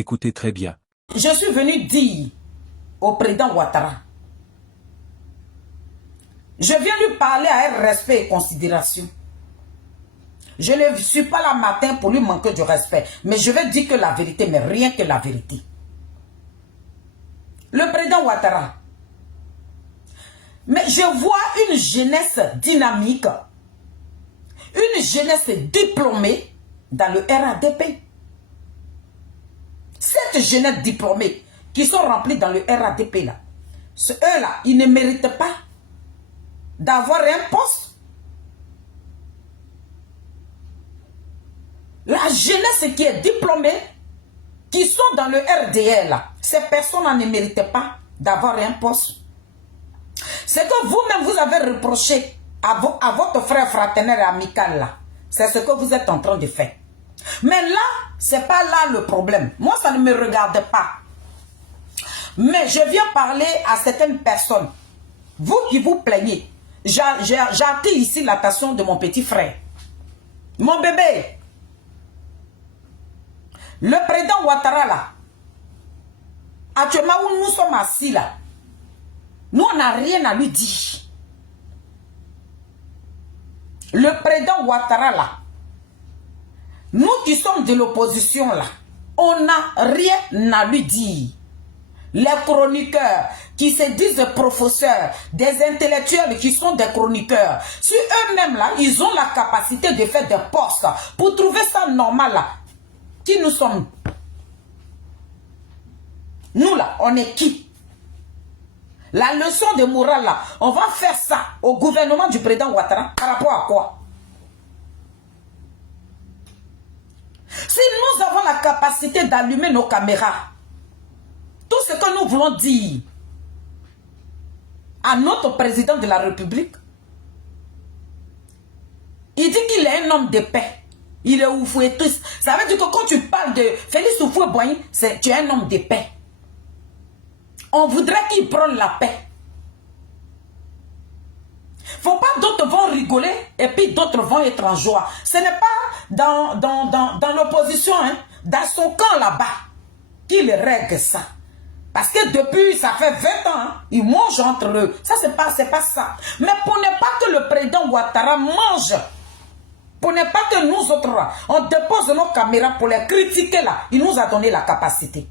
Écoutez très bien. Je suis venu dire au président Ouattara, je viens lui parler avec respect et considération. Je ne suis pas là matin pour lui manquer du respect, mais je vais dire que la vérité, mais rien que la vérité. Le président Ouattara, mais je vois une jeunesse dynamique, une jeunesse diplômée dans le RADP. Cette jeunesse diplômée qui sont remplis dans le RADP là, eux-là, ils ne méritent pas d'avoir un poste. La jeunesse qui est diplômée, qui sont dans le RDL là, ces personnes ne méritent pas d'avoir un poste. C'est que vous-même vous avez reproché à votre frère fraternel et amical là. C'est ce que vous êtes en train de faire. Mais là, c'est pas là le problème. Moi, ça ne me regarde pas. Mais je viens parler à certaines personnes. Vous qui vous plaignez, j'attire ici l'attention de mon petit frère. Mon bébé. Le président Ouattara là, actuellement où nous sommes assis là, nous on n'a rien à lui dire. Le président Ouattara là, nous qui sommes de l'opposition là, on n'a rien à lui dire. Les chroniqueurs qui se disent professeurs, des intellectuels qui sont des chroniqueurs, si eux-mêmes là, ils ont la capacité de faire des postes pour trouver ça normal là, qui nous sommes? Nous là, on est qui? La leçon de morale là, on va faire ça au gouvernement du président Ouattara par rapport à quoi? Si nous avons la capacité d'allumer nos caméras, tout ce que nous voulons dire à notre président de la République, il dit qu'il est un homme de paix. Il est oufouetiste. Ça veut dire que quand tu parles de Félix Houphouët-Boigny, tu es un homme de paix. On voudrait qu'il prenne la paix. Faut pas d'autres vont rigoler et puis d'autres vont être en joie. Ce n'est pas dans l'opposition, hein, dans son camp là-bas, qu'il règle ça. Parce que depuis, ça fait 20 ans, hein, ils mangent entre eux. Ça, c'est pas ça. Mais pour ne pas que le président Ouattara mange, pour ne pas que nous autres, là, on dépose nos caméras pour les critiquer là, il nous a donné la capacité.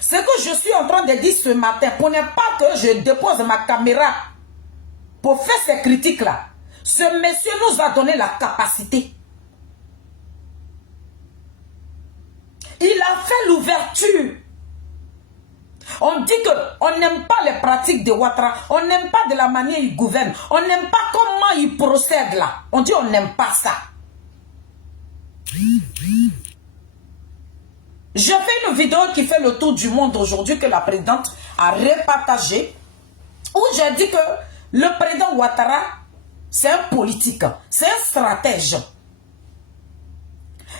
Ce que je suis en train de dire ce matin, pour ne pas que je dépose ma caméra pour faire ces critiques-là, ce monsieur nous a donné la capacité. Il a fait l'ouverture. On dit qu'on n'aime pas les pratiques de Ouattara, on n'aime pas de la manière il gouverne, on n'aime pas comment il procède là. On dit on n'aime pas ça. Je fais une vidéo qui fait le tour du monde aujourd'hui que la présidente a repartagée, où j'ai dit que le président Ouattara, c'est un politique, c'est un stratège.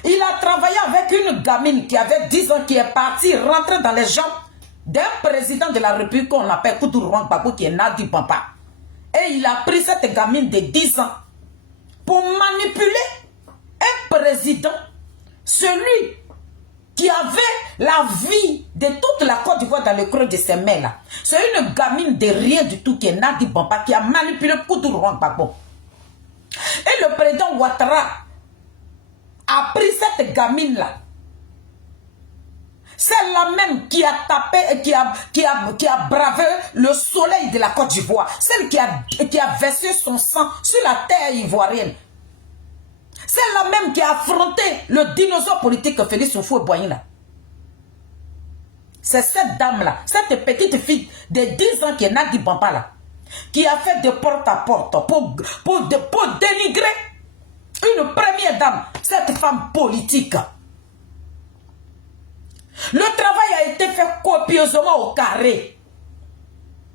Il a travaillé avec une gamine qui avait 10 ans, qui est partie rentrer dans les jambes d'un président de la République qu'on appelle Koutourouan Gbagbo, qui est Nadi Bamba. Et il a pris cette gamine de 10 ans pour manipuler un président, celui qui avait la vie de toute la Côte d'Ivoire dans le creux de ses mains là. C'est une gamine de rien du tout qui est Nadi Bamba, qui a manipulé Koutourouan Gbagbo. Et le président Ouattara a pris cette gamine là. Celle-là même qui a tapé et qui a bravé le soleil de la Côte d'Ivoire. Celle qui a versé son sang sur la terre ivoirienne. Celle-là même qui a affronté le dinosaure politique Félix Houphouët-Boigny là. C'est cette dame-là, cette petite fille de 10 ans qui est Nadi Bamba là, qui a fait de porte à porte pour dénigrer une première dame, cette femme politique. Le travail a été fait copieusement au carré.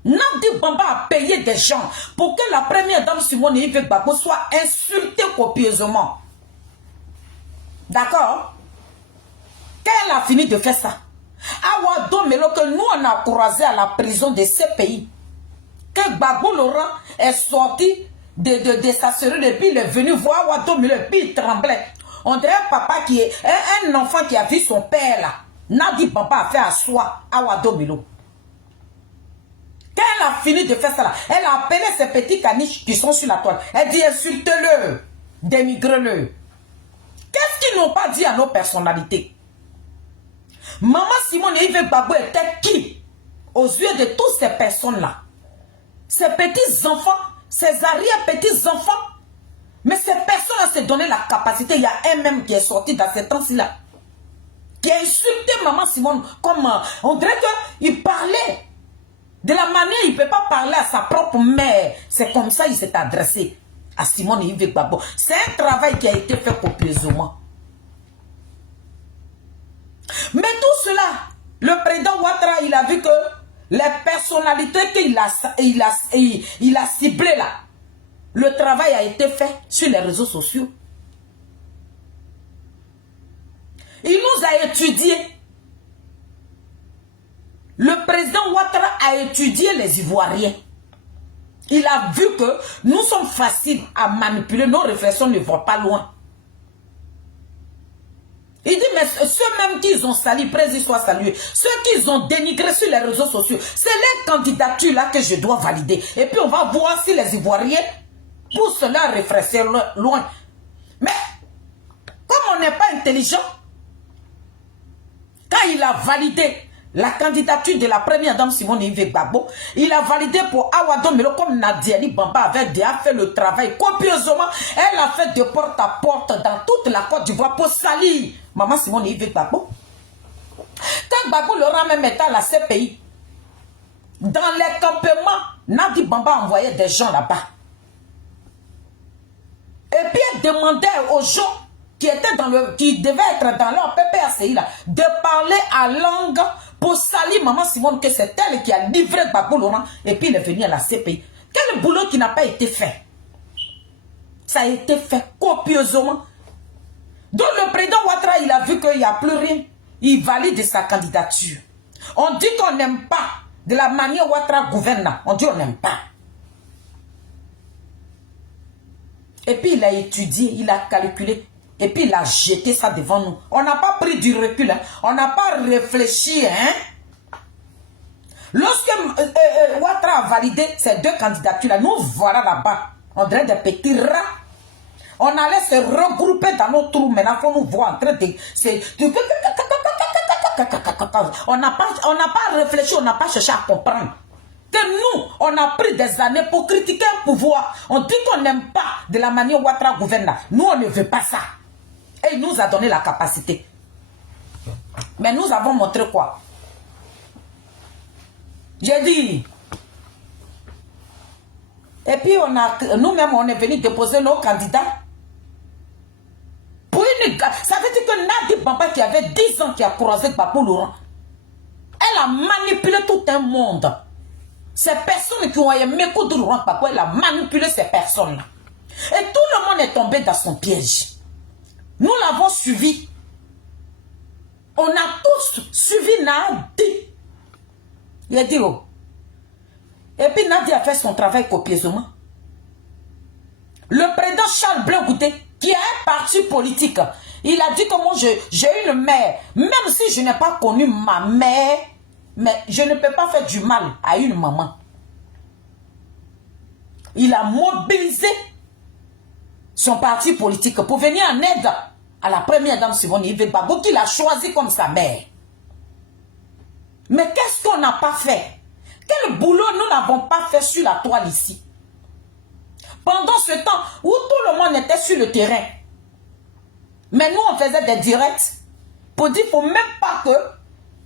Nadi Bamba a payé des gens pour que la première dame Simone Yves Gbagbo soit insultée copieusement. D'accord? Qu'elle a fini de faire ça? Awa Domelo, que nous on a croisé à la prison de ces pays. Que Gbagbo Laurent est sorti de sa cellule et puis il est venu voir Awa Domelo et puis il tremblait. On dirait un papa qui est un enfant qui a vu son père là. Nadi Bamba a fait à soi à Wadomilo. Quand elle a fini de faire ça là, elle a appelé ces petits caniches qui sont sur la toile. Elle dit insulte-le, dénigre-le. Qu'est-ce qu'ils n'ont pas dit à nos personnalités? Maman Simone et Yves Gbagbo étaient qui aux yeux de toutes ces personnes-là? Ces petits-enfants, ces arrière-petits-enfants. Mais ces personnes-là se donnaient la capacité. Il y a un même qui est sorti dans ces temps-ci-là, qui a insulté Maman Simone comme on dirait qu'il parlait. De la manière, il ne peut pas parler à sa propre mère. C'est comme ça qu'il s'est adressé à Simone et Yves Gbagbo. C'est un travail qui a été fait copieusement. Mais tout cela, le président Ouattara, il a vu que les personnalités qu'il a ciblées là, le travail a été fait sur les réseaux sociaux. Il nous a étudiés. Le président Ouattara a étudié les Ivoiriens. Il a vu que nous sommes faciles à manipuler, nos réflexions ne vont pas loin. Il dit, mais ceux-mêmes qui ont sali, président soit salué, ceux qui ont dénigré sur les réseaux sociaux, c'est les candidatures là que je dois valider. Et puis on va voir si les Ivoiriens poussent leur réflexion loin. Mais, comme on n'est pas intelligent, quand il a validé la candidature de la première dame Simone Yves Gbagbo, il a validé pour Awadomelo comme Nadiani Bamba avait déjà fait le travail copieusement. Elle a fait de porte à porte dans toute la Côte d'Ivoire pour salir Maman Simone Yves Gbagbo. Quand Gbagbo le rend même à la CPI, dans les campements, Nadi Bamba envoyait des gens là-bas. Et puis elle demandait aux gens qui devaient être dans leur PPACI là, de parler à langue pour salir Maman Simone, que c'est elle qui a livré Gbagbo Laurent, et puis il est venu à la CPI. Quel boulot qui n'a pas été fait? Ça a été fait copieusement. Donc le président Ouattara, il a vu qu'il n'y a plus rien. Il valide sa candidature. On dit qu'on n'aime pas de la manière Ouattara gouverne. On dit qu'on n'aime pas. Et puis il a étudié, il a calculé. Et puis il a jeté ça devant nous. On n'a pas pris du recul. Hein. On n'a pas réfléchi. Hein. Lorsque Ouattara a validé ces deux candidatures-là, nous voilà là-bas. On dirait des petits rats. On allait se regrouper dans nos trous. Maintenant, il faut nous voir en train de... On n'a pas réfléchi, on n'a pas cherché à comprendre. Que nous, on a pris des années pour critiquer un pouvoir. On dit qu'on n'aime pas de la manière Ouattara gouverne. Nous, on ne veut pas ça. Et il nous a donné la capacité. Mais nous avons montré quoi? J'ai dit. Et puis, nous-mêmes, on est venu déposer nos candidats. Pour une... Ça veut dire que Nadi Bamba, qui avait 10 ans, qui a croisé Gbagbo Laurent, elle a manipulé tout un monde. Ces personnes qui ont aimé Koudou Laurent Gbagbo, elle a manipulé ces personnes-là. Et tout le monde est tombé dans son piège. Nous l'avons suivi. On a tous suivi Nadi. Il a dit, oh. Et puis Nadi a fait son travail copieusement. Le président Charles Blé Goudé, qui a un parti politique, il a dit que moi j'ai une mère. Même si je n'ai pas connu ma mère, mais je ne peux pas faire du mal à une maman. Il a mobilisé son parti politique pour venir en aide à la première dame Simone Yves Gbagbo, qu'il a choisi comme sa mère. Mais qu'est-ce qu'on n'a pas fait? Quel boulot nous n'avons pas fait sur la toile ici? Pendant ce temps où tout le monde était sur le terrain. Mais nous, on faisait des directs pour dire qu'il ne faut même pas que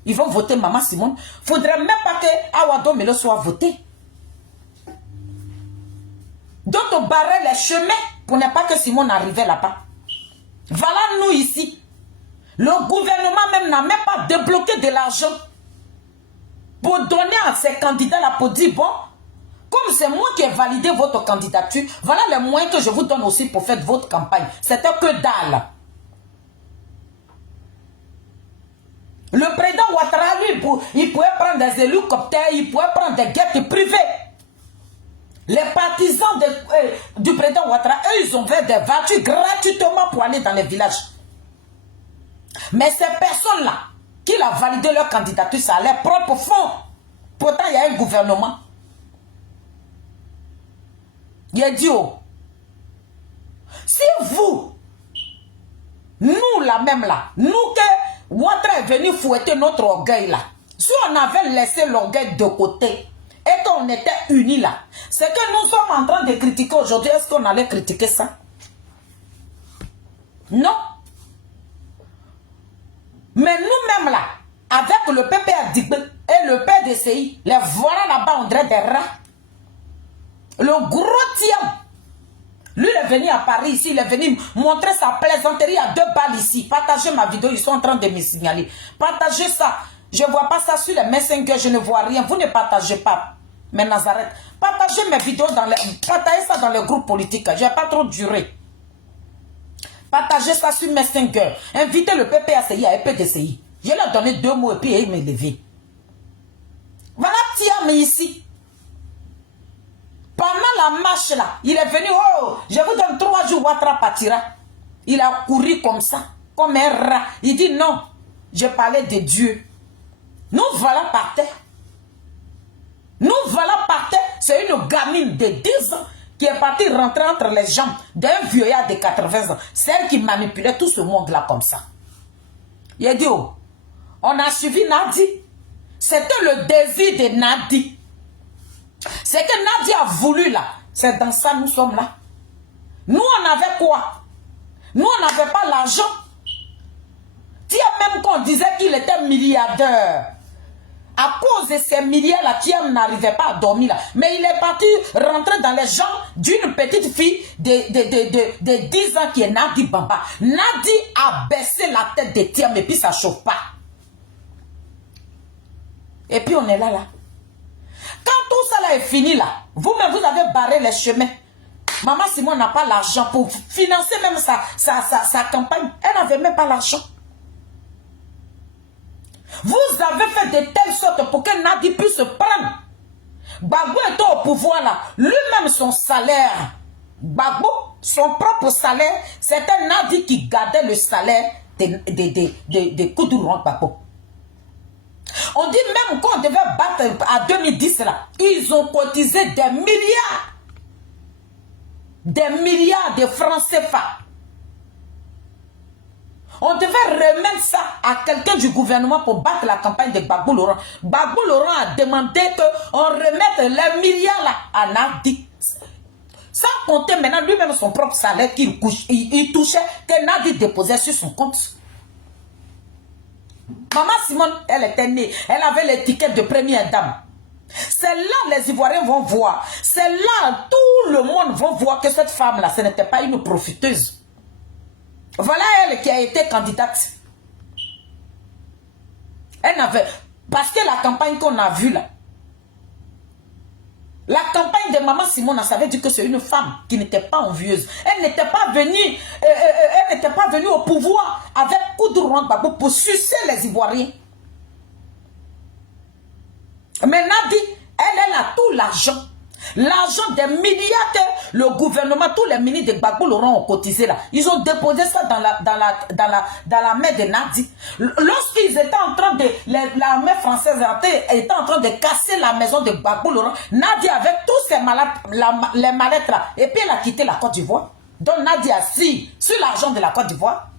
ils vont voter Maman Simone. Il ne faudrait même pas que Awadomelo soit voté. Donc, on barrait les chemins pour ne pas que Simone arrivait là-bas. Voilà nous ici. Le gouvernement même n'a même pas débloqué de l'argent pour donner à ces candidats-là pour dire, bon, comme c'est moi qui ai validé votre candidature, voilà les moyens que je vous donne aussi pour faire votre campagne. C'était que dalle. Le président Ouattara, lui, il pouvait prendre des hélicoptères, il pouvait prendre des guettes privées. Les partisans du président Ouattara, eux, ils ont fait des voitures gratuitement pour aller dans les villages. Mais ces personnes-là, qui ont validé leur candidature, ça a leur propre fonds. Pourtant, il y a un gouvernement. Il a dit, oh, si vous, nous là même là, nous que Ouattara est venu fouetter notre orgueil là, si on avait laissé l'orgueil de côté et qu'on était unis là, c'est que nous sommes en train de critiquer aujourd'hui. Est-ce qu'on allait critiquer ça? Non. Mais nous-mêmes là, avec le PPA et le PDCI, les voilà là-bas, on dirait des rats. Le gros tien, lui il est venu à Paris ici, il est venu montrer sa plaisanterie à 2 balles ici. Partagez ma vidéo, ils sont en train de me signaler. Partagez ça. Je ne vois pas ça sur les Messenger, je ne vois rien. Vous ne partagez pas. Mais Nazareth, partagez mes vidéos partagez ça dans les groupes politiques. Je n'ai pas trop duré. Partagez ça sur Messenger. Invitez le PPACI à EPDCI. Je leur ai donné 2 mots et puis il m'a levé. Voilà Tiam ici. Pendant la marche là, il est venu, oh, je vous donne 3 jours, Ouattara partira. Il a couru comme ça, comme un rat. Il dit non, je parlais de Dieu. Nous voilà par terre. Nous voilà par terre. C'est une gamine de 10 ans qui est partie rentrer entre les jambes d'un vieillard de 80 ans. Celle qui manipulait tout ce monde-là comme ça. Il a dit, oh, on a suivi Nadi. C'était le désir de Nadi. C'est que Nadi a voulu là. C'est dans ça nous sommes là. Nous, on avait quoi? Nous, on n'avait pas l'argent. Tiens, même qu'on disait qu'il était milliardaire. À cause de ces milliards-là, Tiam n'arrivait pas à dormir là. Mais il est parti rentrer dans les jambes d'une petite fille de 10 ans qui est Nadi Bamba. Nadi a baissé la tête de Tiam et puis ça ne chauffe pas. Et puis on est là. Quand tout ça là est fini là, vous-même vous avez barré les chemins. Maman Simon n'a pas l'argent pour financer même sa campagne. Elle n'avait même pas l'argent. Vous avez fait de telle sorte pour que Nadi puisse se prendre. Gbagbo était au pouvoir là. Lui-même son salaire. Gbagbo, son propre salaire, c'était Nadi qui gardait le salaire de Koudouro Gbagbo. On dit même qu'on devait battre à 2010 là. Ils ont cotisé des milliards. Des milliards de francs CFA. On devait remettre ça à quelqu'un du gouvernement pour battre la campagne de Gbagbo Laurent. Gbagbo Laurent a demandé qu'on remette les milliards là à Nadi. Sans compter maintenant lui-même son propre salaire qu'il touchait, que Nadi déposait sur son compte. Maman Simone, elle était née, elle avait l'étiquette de première dame. C'est là les Ivoiriens vont voir. C'est là tout le monde va voir que cette femme-là, ce n'était pas une profiteuse. Voilà elle qui a été candidate. Elle n'avait... Parce que la campagne qu'on a vue là, la campagne de Maman Simone, ça veut dire que c'est une femme qui n'était pas envieuse. Elle n'était pas venue au pouvoir avec Koudouro Gbagbo pour sucer les Ivoiriens. Mais Nadi, elle a tout l'argent. L'argent des milliards que le gouvernement, tous les ministres de Gbagbo Laurent ont cotisé là. Ils ont déposé ça dans la main de Nadi. Lorsqu'ils étaient en train de... L'armée française était en train de casser la maison de Gbagbo Laurent. Nadi avait tous les mallettes là. Et puis elle a quitté la Côte d'Ivoire. Donc Nadi a assis sur l'argent de la Côte d'Ivoire.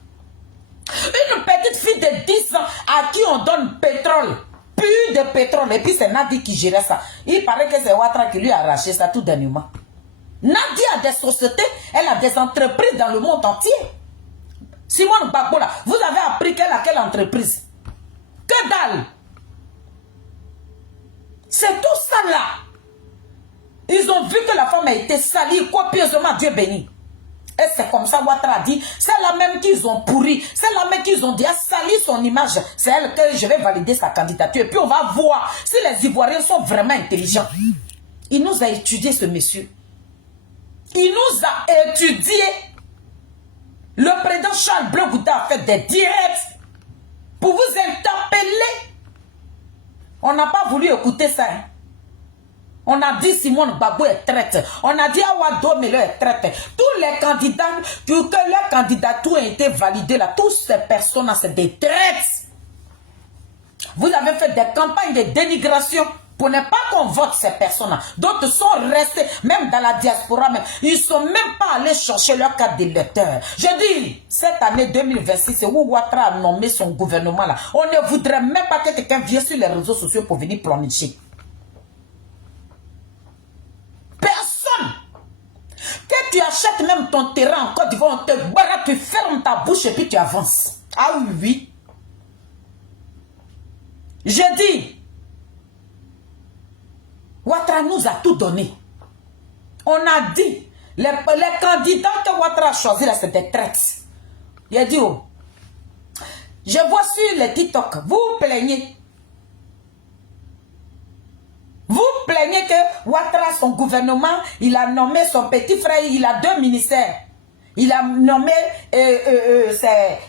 Une petite fille de 10 ans à qui on donne pétrole. Plus de pétrole. Et puis c'est Nadi qui gérait ça. Il paraît que c'est Ouattara qui lui a arraché ça tout dernièrement. Nadi a des sociétés, elle a des entreprises dans le monde entier. Simone Gbagbo là, vous avez appris qu'elle a quelle entreprise? Que dalle. C'est tout ça là. Ils ont vu que la femme a été salie copieusement, Dieu béni. Et c'est comme ça, Ouattara a dit, c'est la même qu'ils ont pourri, c'est la même qu'ils ont dit, a sali son image. C'est elle que je vais valider sa candidature. Et puis on va voir si les Ivoiriens sont vraiment intelligents. Il nous a étudié ce monsieur. Il nous a étudié. Le président Charles Blé Gouda a fait des directs pour vous interpeller. On n'a pas voulu écouter ça. Hein. On a dit Simone Gbagbo est traite. On a dit Awa Domelo est traite. Tous les candidats, que leur candidature a été validée là, toutes ces personnes-là, c'est des traites. Vous avez fait des campagnes de dénigration pour ne pas qu'on vote ces personnes-là. D'autres sont restés, même dans la diaspora, même. Ils ne sont même pas allés chercher leur carte d'électeur. Je dis, cette année 2026, c'est où Ouattara a nommé son gouvernement là. On ne voudrait même pas que quelqu'un vienne sur les réseaux sociaux pour venir planifier. Personne. Que tu achètes même ton terrain en Côte d'Ivoire, on te barre, tu fermes ta bouche et puis tu avances. Ah oui, oui. Je dis, Ouattara nous a tout donné. On a dit, les candidats que Ouattara a choisis là, c'est des traites. Il a dit, oh, je vois sur les TikTok, vous plaignez. Vous plaignez que Ouattara, son gouvernement, il a nommé son petit frère, il a 2 ministères. Il a nommé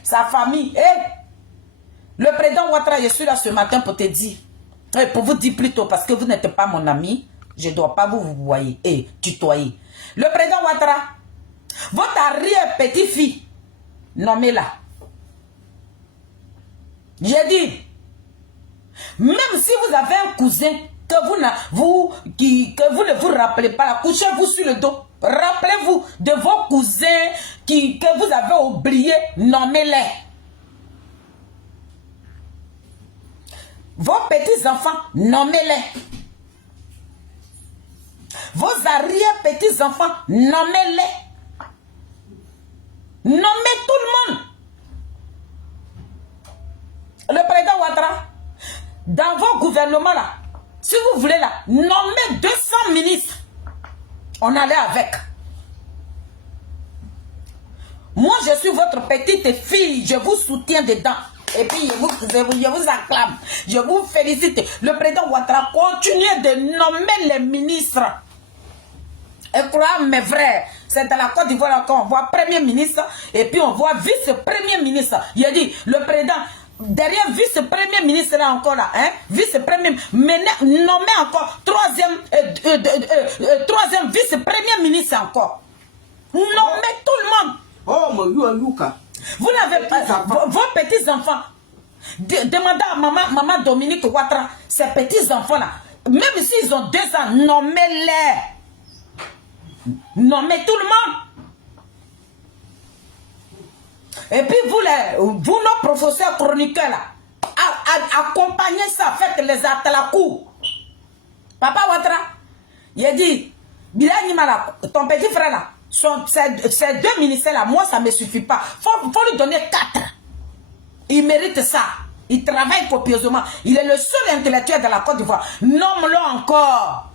sa famille. Le président Ouattara, je suis là ce matin pour te dire, pour vous dire plutôt, parce que vous n'êtes pas mon ami, je ne dois pas vous voyer et tutoyer. Le président Ouattara, votre arrière-petite-fille, nommez-la. J'ai dit, même si vous avez un cousin que vous ne vous rappelez pas, là, couchez-vous sur le dos. Rappelez-vous de vos cousins que vous avez oubliés, nommez-les. Vos petits-enfants, nommez-les. Vos arrière-petits-enfants, nommez-les. Nommez tout le monde. Le président Ouattara, dans vos gouvernements là, si vous voulez là, nommez 200 ministres. On allait avec. Moi, je suis votre petite fille, je vous soutiens dedans. Et puis, je vous acclame. Je vous félicite. Le président Ouattara continue de nommer les ministres. Et croyez mes frères, c'est dans la Côte d'Ivoire qu'on voit premier ministre et puis on voit vice-premier ministre. Il a dit, le président, derrière vice-premier ministre là encore là, hein, vice-premier, nommé encore troisième vice-premier ministre encore. Nommez tout le monde. Oh, Yuka. Vous n'avez pas vos petits-enfants. Demandez à maman Dominique Ouattara, ces petits-enfants-là, même s'ils ont 2 ans, nommez-les. Nommez tout le monde. Et puis vous nos professeurs chroniqueurs, là, accompagnez ça, faites les atalakou. Papa Ouattara, il a dit, Bilal Nimala, ton petit frère là, ces 2 ministères là, moi ça ne me suffit pas. Faut lui donner 4. Il mérite ça. Il travaille copieusement. Il est le seul intellectuel de la Côte d'Ivoire. Nomme-le encore.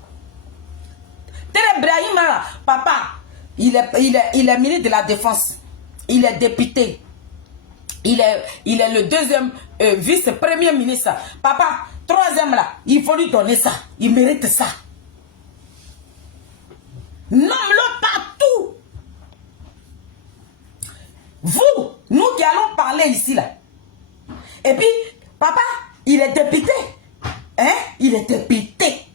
Tere Brahima, papa, il est ministre de la Défense. Il est député. Il est le 2e vice-premier ministre. Papa, 3e là, il faut lui donner ça. Il mérite ça. Nomme-le partout. Vous, nous qui allons parler ici là. Et puis, papa, il est député. Hein? Il est député.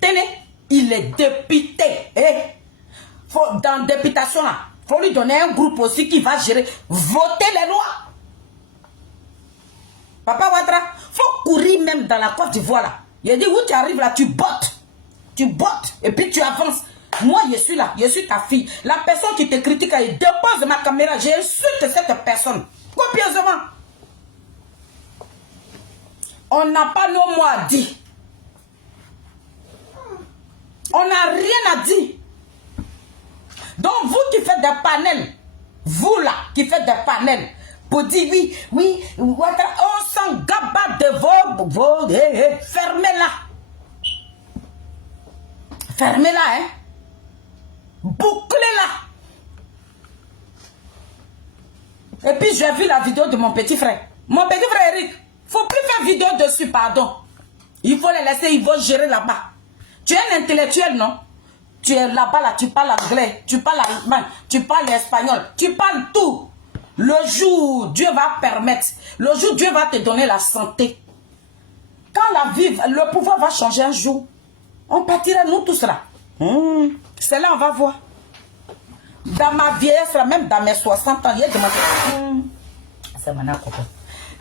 Tenez, il est député. Dans la députation là, il faut lui donner un groupe aussi qui va gérer, voter les lois. Papa Ouattara, il faut courir même dans la Côte d'Ivoire là. Il a dit, où tu arrives là, tu bottes. Tu bottes et puis tu avances. Moi, je suis là, je suis ta fille. La personne qui te critique, elle dépose ma caméra. J'insulte cette personne. Copieusement. On n'a pas nos mots à dire. On n'a rien à dire. Donc, vous qui faites des panels, vous là, qui faites des panels, pour dire oui, on s'en gabat de vos fermez-la. Fermez-la, hein. Bouclez-la. Et puis, j'ai vu la vidéo de mon petit frère. Mon petit frère Eric, faut plus faire vidéo dessus, pardon. Il faut les laisser, ils vont gérer là-bas. Tu es un intellectuel, non? Tu es là-bas, là, tu parles anglais, tu parles allemand, tu parles espagnol, tu parles tout. Le jour, Dieu va permettre, le jour, Dieu va te donner la santé. Quand la vie, le pouvoir va changer un jour, On partira, nous tous là. C'est là, on va voir. Dans ma vieillesse, là, même dans mes 60 ans, j'ai demandé. C'est mon copain.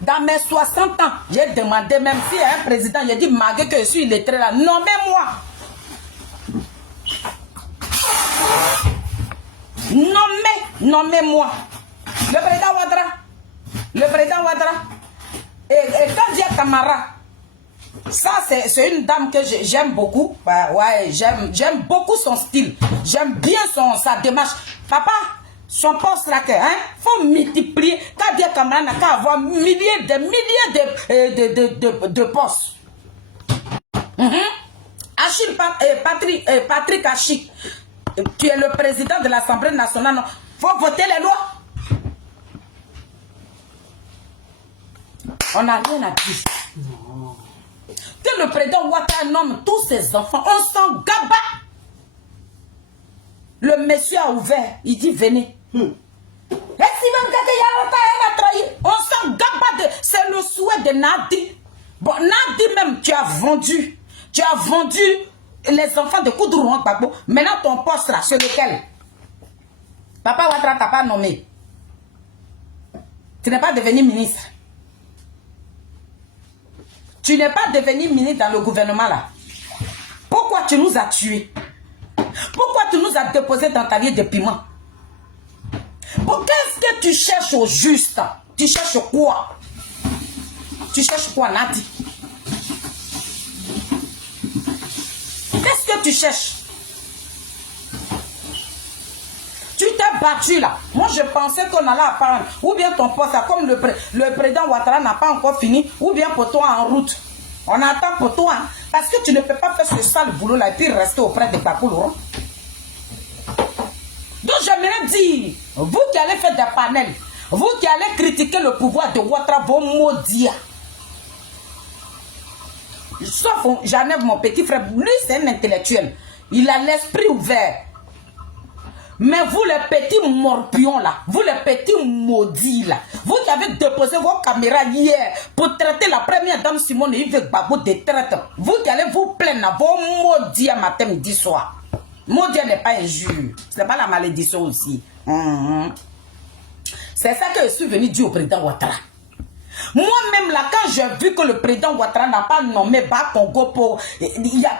Dans mes 60 ans, j'ai demandé, même si un président, j'ai dit, malgré que je suis illettré là, nommez-moi. Nommez-moi. Le président Ouattara. Le président Ouattara. Et quand j'ai Camara, ça c'est une dame que j'aime beaucoup. Ouais, j'aime beaucoup son style. J'aime bien sa démarche. Papa, son poste là, hein, faut multiplier. Quand j'ai Camara, n'a qu'à avoir milliers de postes. Achille, Patrick Achille, tu es le président de l'Assemblée nationale. Il faut voter les lois. On n'a rien à dire. Que le président Ouattara nomme tous ses enfants, on s'en gaba. Le monsieur a ouvert, il dit venez. Et si même quelqu'un y a longtemps, trahi, on s'en gaba. C'est le souhait de Nadi. Bon, Nadi même, tu as vendu les enfants de Koudourou Gbagbo. Maintenant ton poste là, c'est lequel? Papa Ouattara t'a pas nommé. Tu n'es pas devenu ministre. Tu n'es pas devenu ministre dans le gouvernement là. Pourquoi tu nous as tués? Pourquoi tu nous as déposé dans ta vie de piment? Qu'est-ce que tu cherches au juste? Tu cherches quoi? Tu cherches quoi, Nadi? Qu'est-ce que tu cherches? Tu t'es battu là. Moi je pensais qu'on allait apprendre. Ou bien ton poste, comme le président Ouattara n'a pas encore fini. Ou bien pour toi en route. On attend pour toi. Hein, parce que tu ne peux pas faire ce sale boulot là et puis rester auprès de Bakoulo. Donc j'aimerais dire, vous qui allez faire des panels, vous qui allez critiquer le pouvoir de Ouattara, vos maudits. Sauf j'enlève mon petit frère. Lui c'est un intellectuel. Il a l'esprit ouvert. Mais vous les petits morpions là, vous les petits maudits là, vous qui avez déposé vos caméras hier pour traiter la première dame Simone Yves Gbagbo de traite, vous qui allez vous plaindre, vos maudits à matin, midi, soir. Maudit n'est pas injure, ce n'est pas la malédiction aussi. C'est ça que je suis venu dire au président Ouattara. Moi-même là, quand j'ai vu que le président Ouattara n'a pas nommé Bas Congo pour...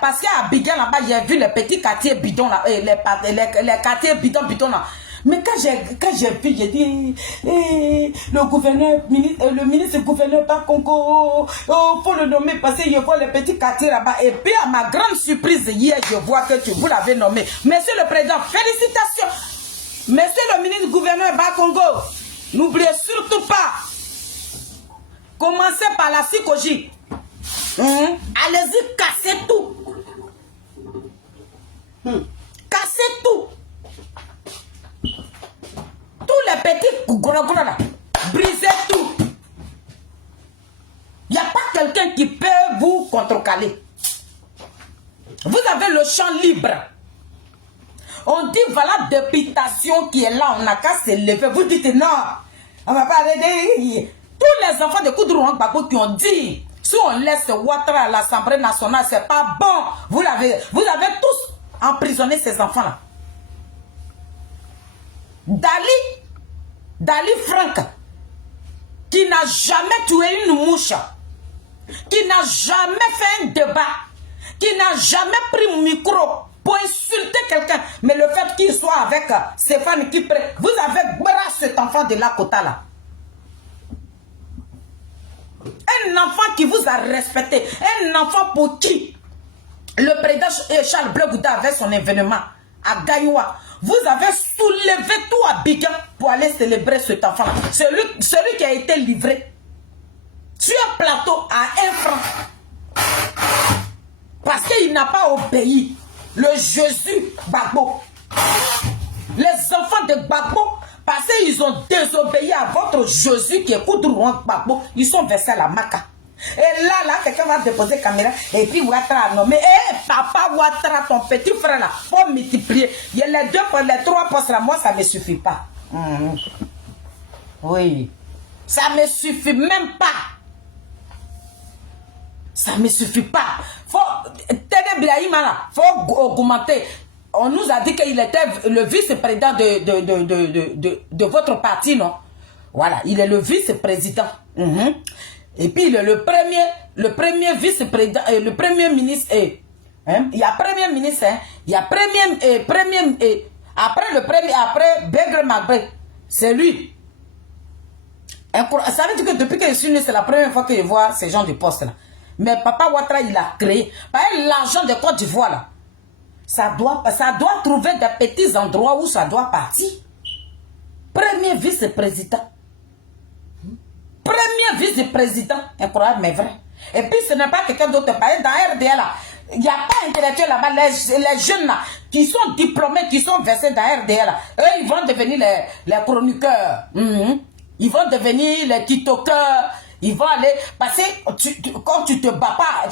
Parce qu'à Abidjan là-bas, j'ai vu les petits quartiers bidons là, les quartiers bidons là. Mais quand j'ai vu, j'ai dit, le ministre gouverneur Bas Congo, faut le nommer parce que je vois les petits quartiers là-bas. Et puis à ma grande surprise, hier, je vois que vous l'avez nommé. Monsieur le président, félicitations. Monsieur le ministre gouverneur Bas Congo, n'oubliez surtout pas. Commencez par la psychologie. Allez-y, cassez tout. Cassez tout. Tous les petits gros là. Brisez tout. Il n'y a pas quelqu'un qui peut vous contrecaler. Vous avez le champ libre. On dit voilà députation qui est là. On n'a qu'à se lever. Vous dites non. On va pas aider. Tous les enfants de Koudourou Gbagbo qui ont dit, si on laisse Ouattara à l'Assemblée nationale, c'est pas bon. Vous avez tous emprisonné ces enfants-là. Dali Franck, qui n'a jamais tué une mouche, qui n'a jamais fait un débat, qui n'a jamais pris un micro pour insulter quelqu'un, mais le fait qu'il soit avec Stéphane Kipré, vous avez brassé cet enfant de la Kota là. Un enfant qui vous a respecté, un enfant pour qui le président Charles Blé Gouda avait son événement à Gaïwa. Vous avez soulevé tout à Abidjan pour aller célébrer cet enfant-là. Celui qui a été livré sur un plateau à 1 franc. Parce qu'il n'a pas obéi. Le Jésus Gbagbo. Les enfants de Gbagbo, parce qu'ils ont désobéi à votre Jésus qui est Koudourou Gbagbo, ils sont versés à la Maca. Et là, quelqu'un va déposer la caméra et puis Ouattara a nommé. Papa Ouattara, ton petit frère là, faut multiplier. Il y a les 2 pour les 3 postes là, moi ça ne me suffit pas. Oui, ça ne me suffit même pas. Ça ne me suffit pas. Faut augmenter. On nous a dit qu'il était le vice-président de votre parti, non? Voilà, il est le vice-président. Et puis il est le premier vice-président, le premier ministre. Il y a premier ministre, il y a premier, après le premier, après Begre Magbe, c'est lui. Ça veut dire que depuis que je suis né, c'est la première fois que je vois ces gens de poste là. Mais Papa Ouattara, il a créé. L'argent de Côte d'Ivoire là, ça doit trouver des petits endroits où ça doit partir. Premier vice-président. Premier vice-président. Incroyable, mais vrai. Et puis ce n'est pas quelqu'un d'autre. Dans RDA là, il n'y a pas intellectuel là-bas. Les jeunes là, qui sont diplômés, qui sont versés dans RDA là, eux, ils vont devenir les chroniqueurs. Ils vont devenir les tiktokers. Ils vont aller, parce que quand tu te bats pas,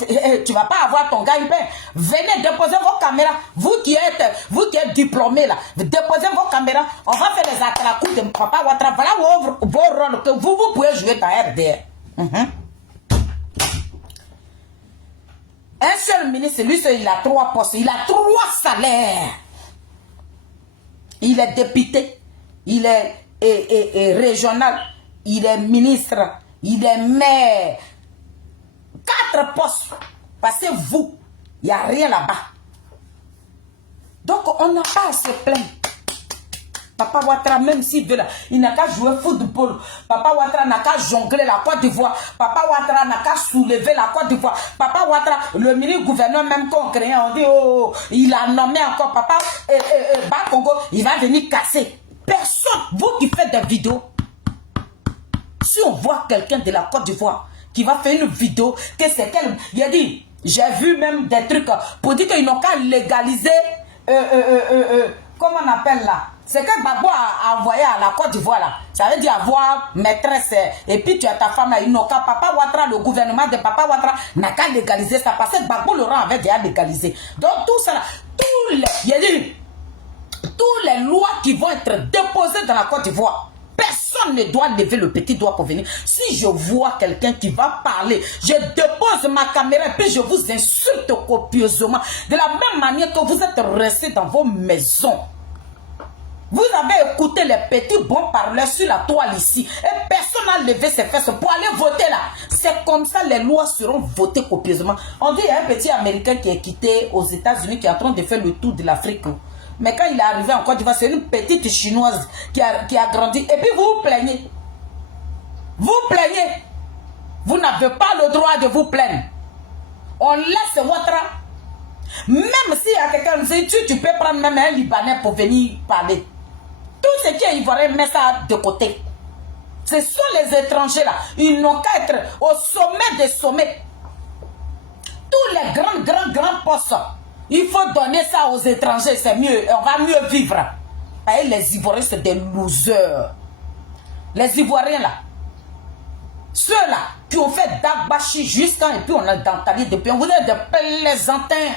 tu vas pas avoir ton gagne-pain. Venez déposer vos caméras. Vous qui êtes diplômés là, déposez vos caméras. On va faire les attracoups de Papa Ouattara. Voilà vos rôles que vous pouvez jouer dans RDR. Un seul ministre, lui seul, il a 3 postes. Il a 3 salaires. Il est député. Il est régional. Il est ministre. Il est maire. 4 postes. Parce que vous, il n'y a rien là-bas. Donc, on n'a pas à se plaindre. Papa Ouattara, même s'il veut là, il n'a qu'à jouer football. Papa Ouattara n'a qu'à jongler la Côte d'Ivoire. Papa Ouattara n'a qu'à soulever la Côte d'Ivoire. Papa Ouattara, le ministre-gouverneur même qu'on crée, on dit, oh, il a nommé encore Papa Congo, il va venir casser. Personne, vous qui faites des vidéos, si on voit quelqu'un de la Côte d'Ivoire qui va faire une vidéo, que c'est quel... Il a dit, j'ai vu même des trucs pour dire qu'ils n'ont qu'à légaliser, comment on appelle là? C'est que Gbagbo a envoyé à la Côte d'Ivoire là. Ça veut dire avoir maîtresse et puis tu as ta femme là. Ils n'ont qu'à Papa Ouattara, le gouvernement de Papa Ouattara n'a qu'à légaliser ça parce que Gbagbo Laurent avait déjà légalisé. Donc tout ça là, tous les lois qui vont être déposées dans la Côte d'Ivoire, personne ne doit lever le petit doigt pour venir. Si je vois quelqu'un qui va parler, je dépose ma caméra et puis je vous insulte copieusement. De la même manière que vous êtes restés dans vos maisons. Vous avez écouté les petits bons parleurs sur la toile ici. Et personne n'a levé ses fesses pour aller voter là. C'est comme ça les lois seront votées copieusement. On dit qu'il y a un petit Américain qui est quitté aux États-Unis, qui est en train de faire le tour de l'Afrique. Mais quand il est arrivé en Côte d'Ivoire, c'est une petite chinoise qui a grandi. Et puis vous vous plaignez. Vous plaignez. Vous n'avez pas le droit de vous plaindre. On laisse Ouattara. Même s'il y a quelqu'un, tu peux prendre même un Libanais pour venir parler. Tout ce qui est ivoirien, met ça de côté. Ce sont les étrangers là. Ils n'ont qu'à être au sommet des sommets. Tous les grands postes. Il faut donner ça aux étrangers, c'est mieux. On va mieux vivre. Et les Ivoiriens, c'est des losers. Les Ivoiriens là. Ceux-là qui ont fait Dagbashi jusqu'à et puis on a dentalier depuis. Vous êtes des plaisantins.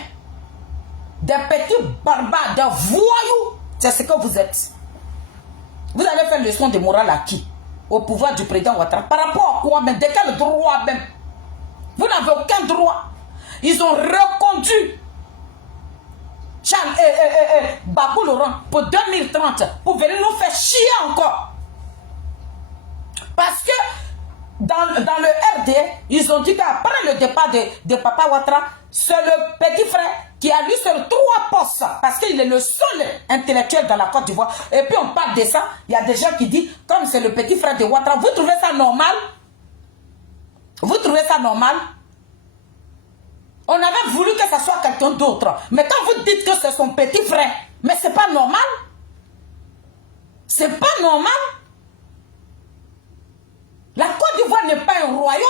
Des petits barbares, des voyous. C'est ce que vous êtes. Vous allez faire leçon de morale à qui? Au pouvoir du président Ouattara. Par rapport à quoi même? De quel droit même? Vous n'avez aucun droit. Ils ont reconduit Gbagbo Laurent pour 2030 pour venir nous faire chier encore. Parce que dans le RD, ils ont dit qu'après le départ de Papa Ouattara, c'est le petit frère qui a lui sur 3 postes parce qu'il est le seul intellectuel dans la Côte d'Ivoire. Et puis on parle de ça, il y a des gens qui disent, comme c'est le petit frère de Ouattara, vous trouvez ça normal? Vous trouvez ça normal? On avait voulu que ça soit quelqu'un d'autre. Mais quand vous dites que c'est son petit frère, mais c'est pas normal. C'est pas normal. La Côte d'Ivoire n'est pas un royaume.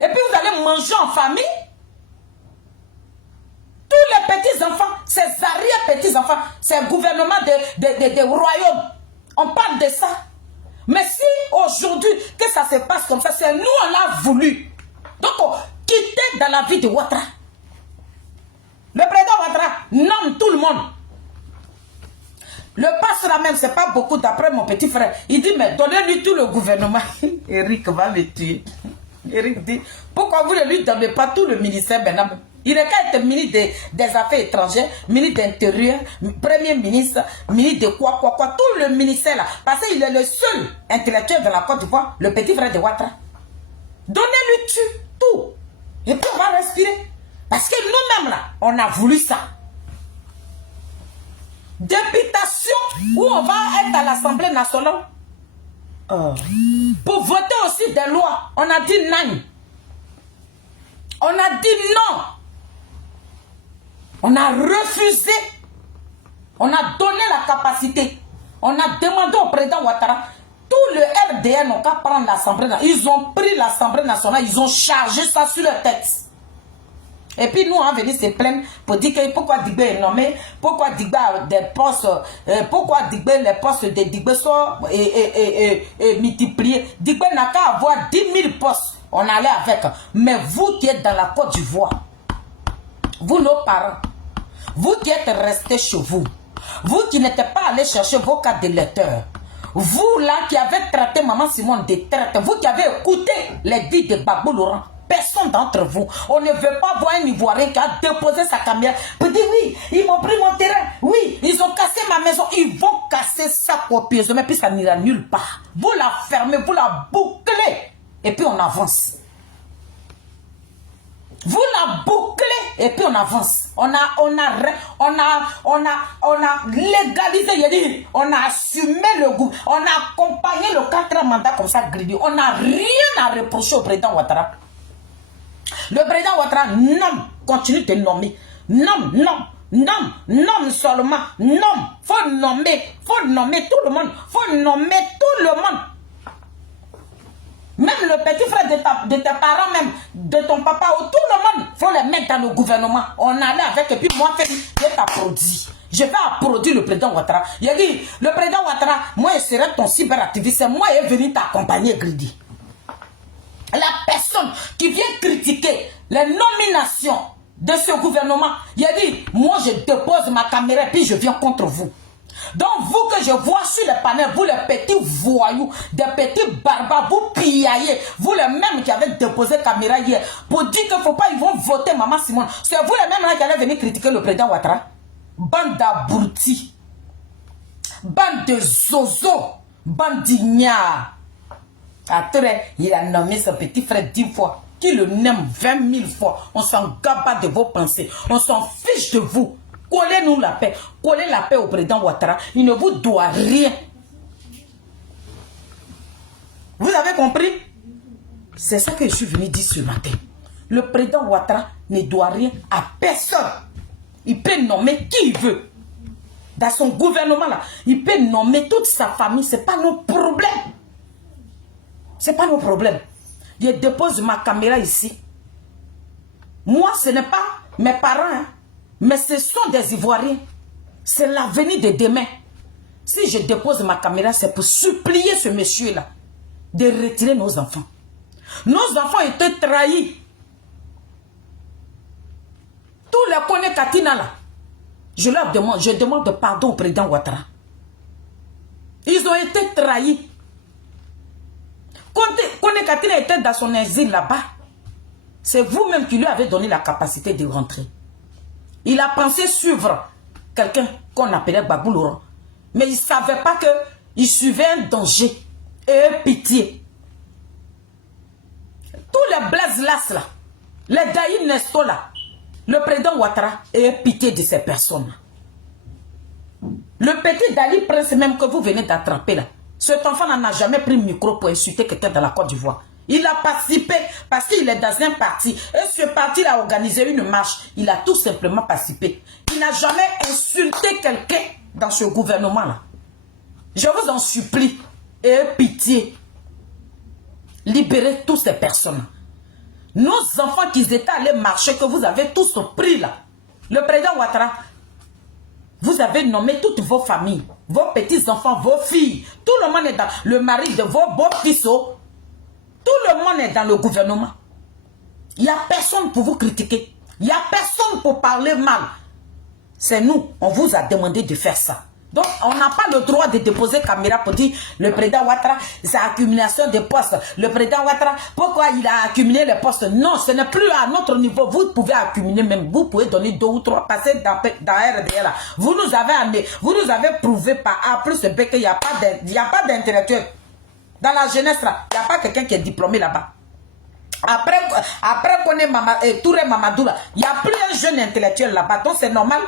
Et puis vous allez manger en famille. Tous les petits-enfants, ces arrière-petits-enfants, c'est le gouvernement des royaumes. On parle de ça. Mais si aujourd'hui, que ça se passe comme ça, c'est nous, on l'a voulu. Donc, quittez dans la vie de Ouattara. Le président Ouattara nomme tout le monde. Le passe là même, c'est pas beaucoup d'après mon petit frère. Il dit, mais donnez-lui tout le gouvernement. Eric va me tuer. Eric dit, pourquoi vous ne lui donnez pas tout le ministère maintenant? Il est qu'à être ministre des Affaires étrangères, ministre d'Intérieur, Premier ministre, ministre de quoi, tout le ministère là. Parce qu'il est le seul intellectuel de la Côte d'Ivoire, le petit frère de Ouattara. Donnez-lui tout. Et puis on va respirer. Parce que nous-mêmes là, on a voulu ça. Députation où on va être à l'Assemblée nationale. Pour voter aussi des lois, on a dit non. On a dit non. On a refusé. On a donné la capacité. On a demandé au président Ouattara. Tout le RDN n'ont qu'à prendre l'Assemblée nationale. Ils ont pris l'Assemblée nationale. Ils ont chargé ça sur leur tête. Et puis nous, on est venu se plaindre pour dire que pourquoi Digbé est nommé, pourquoi Digbé a des postes, pourquoi Digbé, les postes de Digbé sont multipliés. Digbé n'a qu'à avoir 10 000 postes. On allait avec. Mais vous qui êtes dans la Côte d'Ivoire, vous, nos parents, vous qui êtes restés chez vous, vous qui n'êtes pas allés chercher vos cartes de lecteurs, vous là qui avez traité Maman Simone de traite, vous qui avez écouté les vies de Babou Laurent, personne d'entre vous, on ne veut pas voir un Ivoirien qui a déposé sa caméra pour dire oui, ils m'ont pris mon terrain, oui, ils ont cassé ma maison, ils vont casser ça copieusement, puis ça n'ira nulle part. Vous la fermez, vous la bouclez, et puis on avance. Vous la bouclez et puis on avance. On a légalisé, on a assumé le goût, on a accompagné le 4 mandat comme ça, Gridi. On n'a rien à reprocher au président Ouattara. Le président Ouattara nomme, continue de nommer. Nomme seulement, nomme. Faut nommer tout le monde. Faut nommer tout le monde. Même le petit frère de tes parents, même de ton papa, ou tout le monde, il faut les mettre dans le gouvernement. On allait avec, et puis moi, je t'applaudis. Je vais applaudir le président Ouattara. Il a dit, le président Ouattara, moi, je serai ton cyberactiviste. C'est moi qui est venu t'accompagner, Gridi. La personne qui vient critiquer les nominations de ce gouvernement, il a dit, moi, je dépose ma caméra, et puis je viens contre vous. Donc vous que je vois sur les panels, vous les petits voyous, des petits barbares, vous pillaillez, vous les mêmes qui avez déposé caméra hier, pour dire qu'il ne faut pas, ils vont voter Maman Simone. C'est vous les mêmes là qui allez venir critiquer le président Ouattara. Bande d'abrutis, bande de zozo, bande d'ignards. Après, il a nommé son petit frère 10 fois, qui le nomme 20 000 fois. On s'en gabat de vos pensées, on s'en fiche de vous. Collez-nous la paix. Collez la paix au président Ouattara. Il ne vous doit rien. Vous avez compris? C'est ça que je suis venu dire ce matin. Le président Ouattara ne doit rien à personne. Il peut nommer qui il veut. Dans son gouvernement là, il peut nommer toute sa famille. Ce n'est pas nos problèmes. Ce n'est pas nos problèmes. Je dépose ma caméra ici. Moi, ce n'est pas mes parents, hein. Mais ce sont des Ivoiriens. C'est l'avenir de demain. Si je dépose ma caméra, c'est pour supplier ce monsieur-là de retirer nos enfants. Nos enfants étaient trahis. Tous les Kone Katina là, je demande pardon au président Ouattara. Ils ont été trahis. Kone Katina était dans son exil là-bas. C'est vous-même qui lui avez donné la capacité de rentrer. Il a pensé suivre quelqu'un qu'on appelait Babou Laurent. Mais il ne savait pas qu'il suivait un danger et un pitié. Tous les Blaise Las là, les Daï Nesto là, le président Ouattara ait pitié de ces personnes. Le petit Dali Prince même que vous venez d'attraper là, cet enfant n'a jamais pris le micro pour insulter quelqu'un dans la Côte d'Ivoire. Il a participé parce qu'il est dans un parti. Et ce parti a organisé une marche. Il a tout simplement participé. Il n'a jamais insulté quelqu'un dans ce gouvernement-là. Je vous en supplie. Et pitié. Libérez toutes ces personnes. Nos enfants qui étaient allés marcher, que vous avez tous pris là. Le président Ouattara, vous avez nommé toutes vos familles, vos petits-enfants, vos filles. Tout le monde est dans le mari de vos beaux-fils. Tout le monde est dans le gouvernement. Il n'y a personne pour vous critiquer. Il n'y a personne pour parler mal. C'est nous, on vous a demandé de faire ça. Donc, on n'a pas le droit de déposer caméra pour dire le président Ouattara, c'est accumulation de postes. Le président Ouattara, pourquoi il a accumulé les postes? Non, ce n'est plus à notre niveau. Vous pouvez accumuler même. Vous pouvez donner 2 ou 3, passer dans RDL. Vous nous avez prouvé par A plus B qu'il n'y a pas d'intellectuel. Dans la jeunesse, là, il n'y a pas quelqu'un qui est diplômé là-bas. Après qu'on ait Touré Mamadou, il n'y a plus un jeune intellectuel là-bas. Donc, c'est normal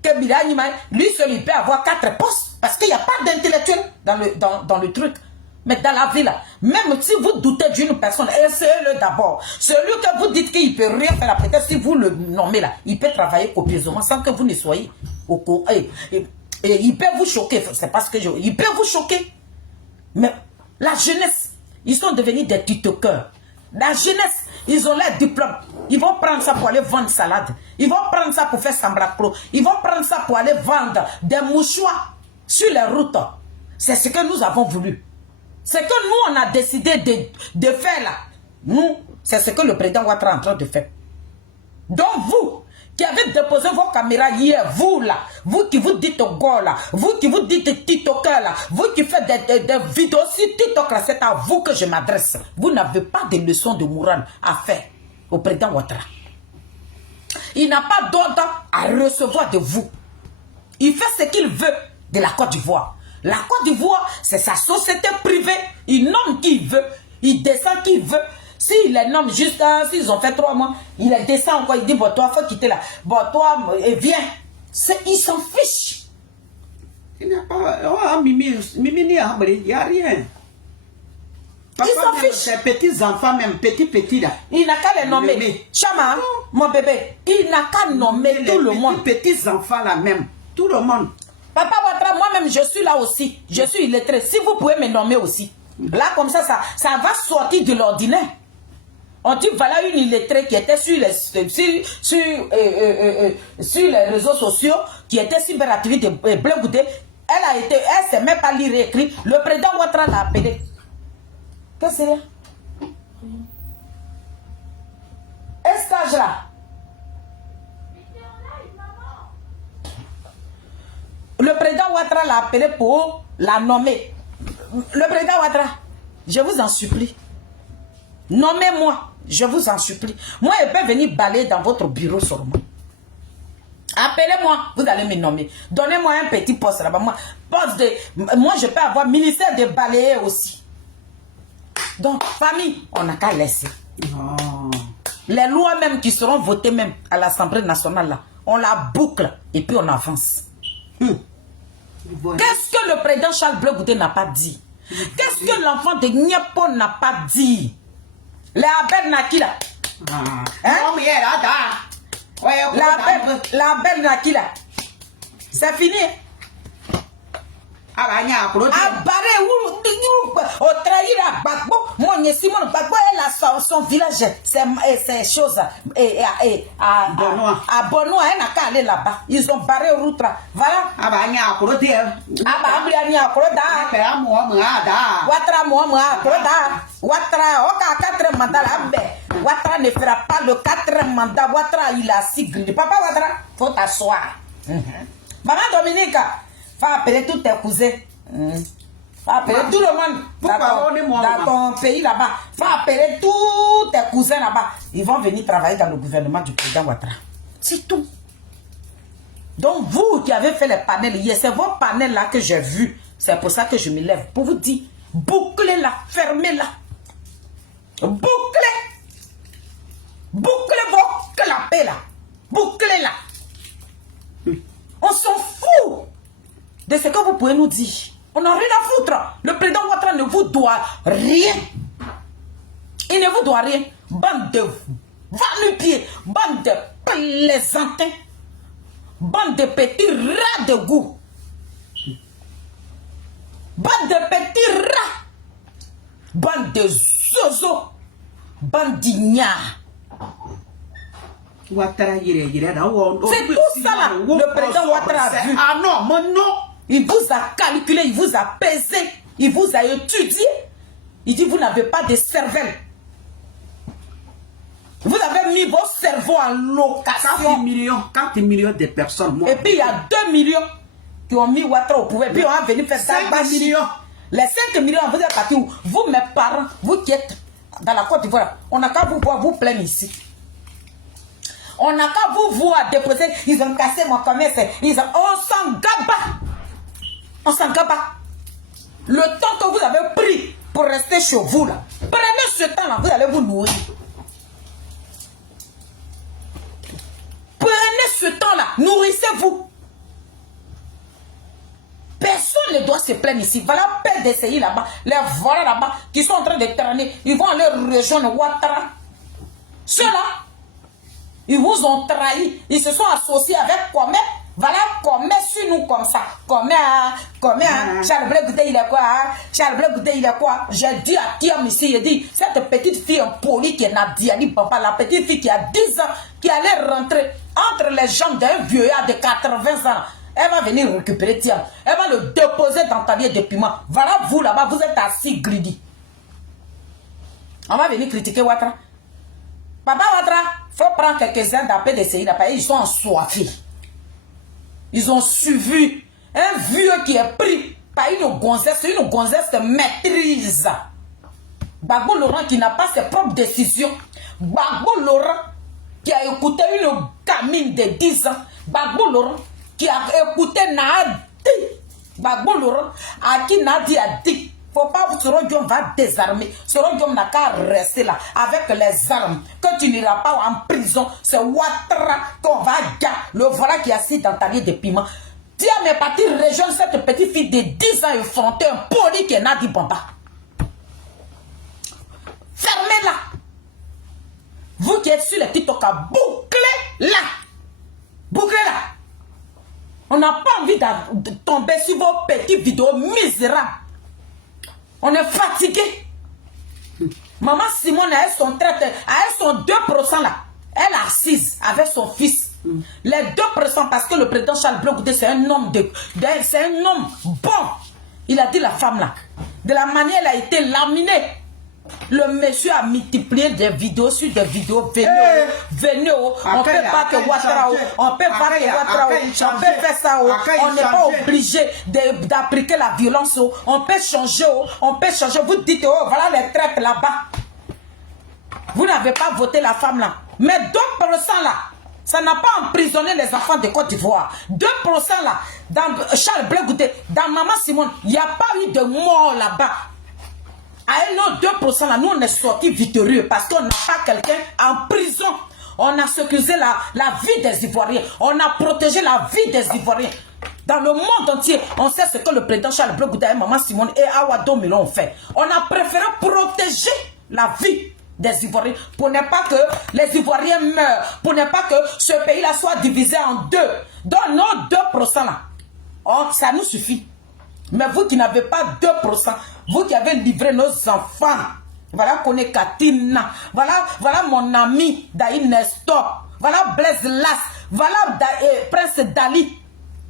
que Bilanima, lui seul, il peut avoir 4 postes. Parce qu'il n'y a pas d'intellectuel dans le truc. Mais dans la vie, là, même si vous doutez d'une personne, essayez-le d'abord. Celui que vous dites qu'il ne peut rien faire, peut-être si vous le nommez là, il peut travailler copieusement sans que vous ne soyez au courant. Et il peut vous choquer. C'est parce que il peut vous choquer. Mais la jeunesse, ils sont devenus des tiktokers. La jeunesse, ils ont leur diplôme. Ils vont prendre ça pour aller vendre salade. Ils vont prendre ça pour faire sambracro. Ils vont prendre ça pour aller vendre des mouchoirs sur les routes. C'est ce que nous avons voulu. Ce que nous, on a décidé de faire là. Nous, c'est ce que le président Ouattara est en train de faire. Donc vous, qui avez déposé vos caméras hier, vous là, vous qui vous dites go là, vous qui vous dites tiktoker là, vous qui faites des vidéos sur TikTok là, c'est à vous que je m'adresse. Vous n'avez pas de leçons de morale à faire au président Ouattara. Il n'a pas d'ordre à recevoir de vous. Il fait ce qu'il veut de la Côte d'Ivoire. La Côte d'Ivoire, c'est sa société privée. Il nomme qui il veut, il descend qui il veut. S'il les nomme juste, s'ils ont fait 3 mois, il les descend encore, il dit, bon, toi, il faut quitter là. Bon, toi, viens. Il s'en fiche. Il n'y a pas... Oh, Mimi, il n'y a rien. Il s'en fiche. Ces petits-enfants, même petits là. Il n'a qu'à les nommer. Chama, mon bébé, il n'a qu'à nommer tout le monde. Petits-enfants là même, tout le monde. Papa Ouattara, moi-même, je suis là aussi. Je suis illettré. Si vous pouvez me nommer aussi. Là, comme ça va sortir de l'ordinaire. On dit, voilà une illettrée qui était sur les réseaux sociaux, qui était cyberactiviste de Bleu Goudé. Elle s'est même pas lire et écrire. Le président Ouattara l'a appelé. Qu'est-ce que c'est? Est-ce que là? Le président Ouattara l'a appelé pour la nommer. Le président Ouattara, je vous en supplie. Nommez-moi, je vous en supplie. Moi, je peux venir balayer dans votre bureau sur moi. Appelez-moi, vous allez me nommer. Donnez-moi un petit poste là-bas. Moi, je peux avoir ministère de balayer aussi. Donc, famille, on n'a qu'à laisser. Oh. Les lois même qui seront votées même à l'Assemblée nationale, là, on la boucle et puis on avance. Qu'est-ce que le président Charles Bleu Goudé n'a pas dit? Qu'est-ce que l'enfant de Niapo n'a pas dit? Les Abel Naki là. La belle Naki là. C'est fini. Au trahir Gbagbo, mon Simon Gbagbo, elle a son village, c'est chose à Bonoa, elle n'a qu'à aller là-bas. Ils ont barré route là. Voilà. Ouattara, Oka 4 mandats là. Ouattara ne fera pas le 4 mandat. Ouattara, il a 6 grilles. Papa Ouattara, faut t'asseoir. Maman Dominique, va appeler tous tes cousins. Va appeler tout le monde dans ton pays là-bas. Va appeler tous tes cousins là-bas. Ils vont venir travailler dans le gouvernement du président Ouattara. C'est tout. Donc vous qui avez fait les panels hier, c'est vos panels là que j'ai vus. C'est pour ça que je me lève. Pour vous dire, bouclez-la, fermez-la. Bouclez. Bouclez vos clapets là. Bouclez-la. On s'en fout de ce que vous pouvez nous dire. On n'a rien à foutre. Le président Ouattara ne vous doit rien. Il ne vous doit rien. Bande de va-le-pied, bande de plaisantins, bande de petits rats de goût, bande de petits rats, bande de zozo, bande d'ignards. C'est tout ça là, le président Ouattara a vu. Ah non, mais non. Il vous a calculé, il vous a pesé, il vous a étudié. Il dit, vous n'avez pas de cervelle. Vous avez mis vos cerveaux en location. 4 millions de personnes. Et puis il y a 2 millions qui ont mis Ouattara au pouvoir. Puis on a venu faire 5 millions. Les 5 millions, vous êtes partis où? Vous, mes parents, vous qui êtes dans la Côte d'Ivoire, on n'a qu'à vous voir vous plaindre ici. On n'a qu'à vous voir déposer. Ils ont cassé mon commerce. On s'en gaba. On s'en gaba. Le temps que vous avez pris pour rester chez vous, là, prenez ce temps-là, vous allez vous nourrir. Prenez ce temps-là, nourrissez-vous. Personne ne doit se plaindre ici. Voilà, paix d'essayer là-bas. Les voilà là-bas qui sont en train de traîner. Ils vont aller rejoindre Ouattara. Ceux-là, ils vous ont trahi. Ils se sont associés avec Comé. Voilà, Comé sur nous comme ça. Comé, Charles Blé Goudé, il est quoi? Charles Blé Goudé, il est quoi? J'ai dit à Thiam ici, il dit, cette petite fille impolie qui est Nadiani Papa, la petite fille qui a 10 ans, qui allait rentrer entre les jambes d'un vieillard de 80 ans. Elle va venir récupérer Thiam. Elle va le déposer dans ta vieille de piment. Voilà, vous là-bas, vous êtes assis greedy. On va venir critiquer Ouattara. Papa Ouattara, il faut prendre quelques-uns d'appel d'essayer d'appel. Ils sont assoiffés. Ils ont suivi un vieux qui est pris par une gonzesse de maîtrise. Gbagbo Laurent qui n'a pas ses propres décisions. Gbagbo Laurent qui a écouté une gamine de 10 ans. Gbagbo Laurent qui a écouté Nadi. Gbagbo Laurent à qui Nadi a dit, faut pas, Sorodium va désarmer. Sorodium n'a qu'à rester là avec les armes. Que tu n'iras pas en prison, c'est Ouattara qu'on va gagner. Le voilà qui est assis dans ta lit de piment. Tiens, mes partis rejoindre cette petite fille de 10 ans effrontée, un poli qui est Nadi Bamba. Fermez-la. Vous qui êtes sur les TikTok, bouclez-la. Bouclez-la. On n'a pas envie de tomber sur vos petites vidéos misérables. On est fatigué. Maman Simone a son traite, a son 2% là. Elle est assise avec son fils. Les 2% parce que le président Charles Blé Goudé, c'est un homme c'est un homme bon. Il a dit la femme là. De la manière elle a été laminée. Le monsieur a multiplié des vidéos sur des vidéos. Venez, on peut pas que Ouattara, on peut pas que Ouattara, on peut faire ça, on n'est pas obligé d'appliquer la violence, on peut changer, Vous dites, oh, voilà les traites là-bas. Vous n'avez pas voté la femme là. Mais 2% là, ça n'a pas emprisonné les enfants de Côte d'Ivoire. 2% là, dans Charles Blé Goudé, dans Maman Simone, il n'y a pas eu de mort là-bas. À nos 2% là, nous on est sortis victorieux parce qu'on n'a pas quelqu'un en prison. On a sécurisé la vie des Ivoiriens. On a protégé la vie des Ivoiriens. Dans le monde entier, on sait ce que le président Charles Blé Goudé et Maman Simone et Awa Milo ont fait. On a préféré protéger la vie des Ivoiriens pour ne pas que les Ivoiriens meurent, pour ne pas que ce pays-là soit divisé en deux. Dans nos 2% là, oh, ça nous suffit. Mais vous qui n'avez pas 2%, vous qui avez livré nos enfants, voilà Kone Katina, voilà mon ami Daï Nestor, voilà Blaise Las, voilà Prince Dali,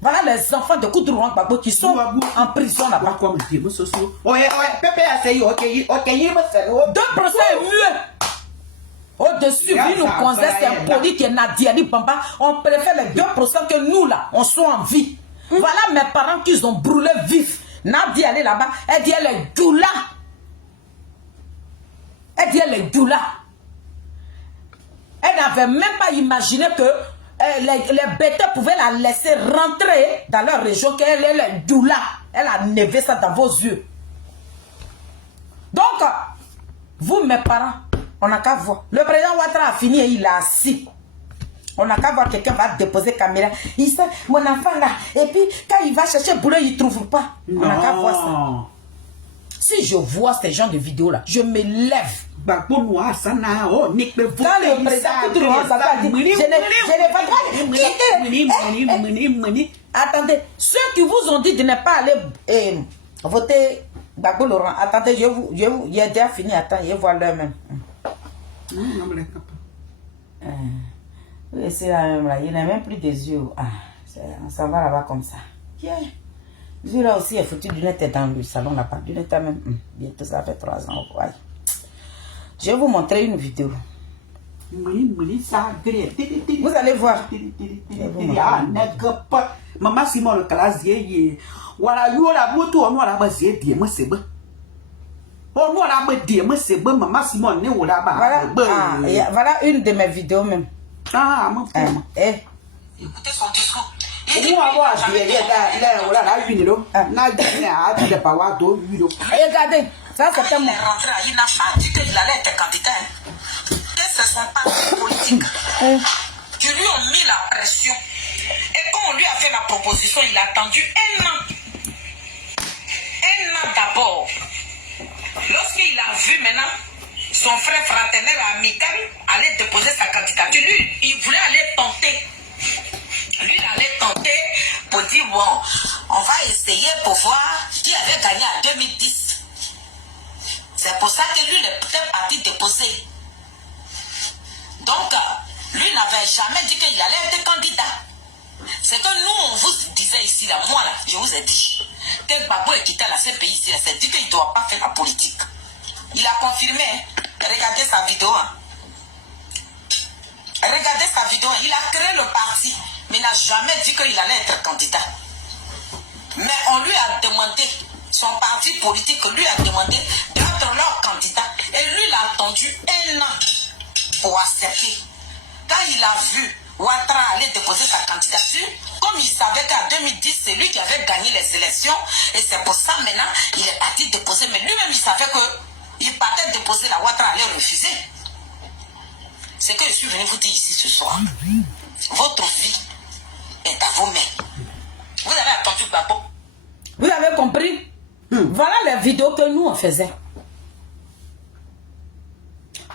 voilà les enfants de Koudourouan Gbagbo qui sont en prison là-bas. 2% est mieux. Au-dessus, nous gonzesse impoli qui est Nadiani Bamba, on préfère les 2% que nous là, on soit en vie. Voilà mes parents qui ont brûlé vifs. Nadia elle est là-bas, elle dit elle est doula. Elle dit elle est doula. Elle n'avait même pas imaginé que les bêtes pouvaient la laisser rentrer dans leur région, qu'elle est doula. Elle a nevé ça dans vos yeux. Donc, vous mes parents, on n'a qu'à voir. Le président Ouattara a fini et il a assis. On n'a qu'à voir quelqu'un va déposer caméra. Il sait, mon enfant là. Et puis, quand il va chercher boulot, il ne trouve pas. On n'a qu'à voir ça. Si je vois ces genres de vidéos là, je me lève. Quand le président attendez, ceux qui vous ont dit de ne pas aller voter Gbagbo Laurent, attendez, il a déjà fini, attends, je vois l'heure même. Oui, c'est la même là. Il n'a même plus des yeux. Ah, on s'en va là-bas comme ça. Yeah. Lui là aussi est foutu. Dunette est dans le salon là-bas. Dunette même. Bientôt ça fait 3 ans. Ouais. Je vais vous montrer une vidéo. Vous allez voir. Maman Simon le clasier. Voilà, you la moto, on a basé, dis moi c'est bon. On a basé, moi c'est bon, maman Simon ne ou là-bas. Voilà une de mes vidéos même. Ah, mon frère. Écoutez son discours. Regardez ça c'est un mot. Il n'a pas dit qu'il allait être candidat. Que ce sont pas politiques qui lui ont mis la pression. Et quand on lui a fait la proposition, il a attendu un an. Un an d'abord. Lorsqu'il a vu maintenant son frère fraternel amical aller déposer sa candidature, lui, il voulait aller tenter. Lui, il allait tenter pour dire, bon, on va essayer pour voir qui avait gagné en 2010. C'est pour ça que lui, il est parti déposer. Donc, lui n'avait jamais dit qu'il allait être candidat. C'est que nous, on vous disait ici, là, moi, là, je vous ai dit, que Gbagbo est quitté la CPI ici, c'est dit qu'il ne doit pas faire la politique. Il a confirmé, hein. Regardez sa vidéo. Hein. Regardez sa vidéo, il a créé le parti, mais il n'a jamais dit qu'il allait être candidat. Mais on lui a demandé, son parti politique lui a demandé d'être leur candidat. Et lui, il a attendu un an pour accepter. Quand il a vu Ouattara aller déposer sa candidature, comme il savait qu'en 2010, c'est lui qui avait gagné les élections, et c'est pour ça maintenant, il est parti déposer. Mais lui-même, il savait qu'il partait déposer, la Ouattara allait refuser. C'est que je suis venu vous dire ici ce soir. Votre vie est à vos mains. Vous avez attendu Gbagbo. Vous avez compris? Voilà les vidéos que nous on faisait.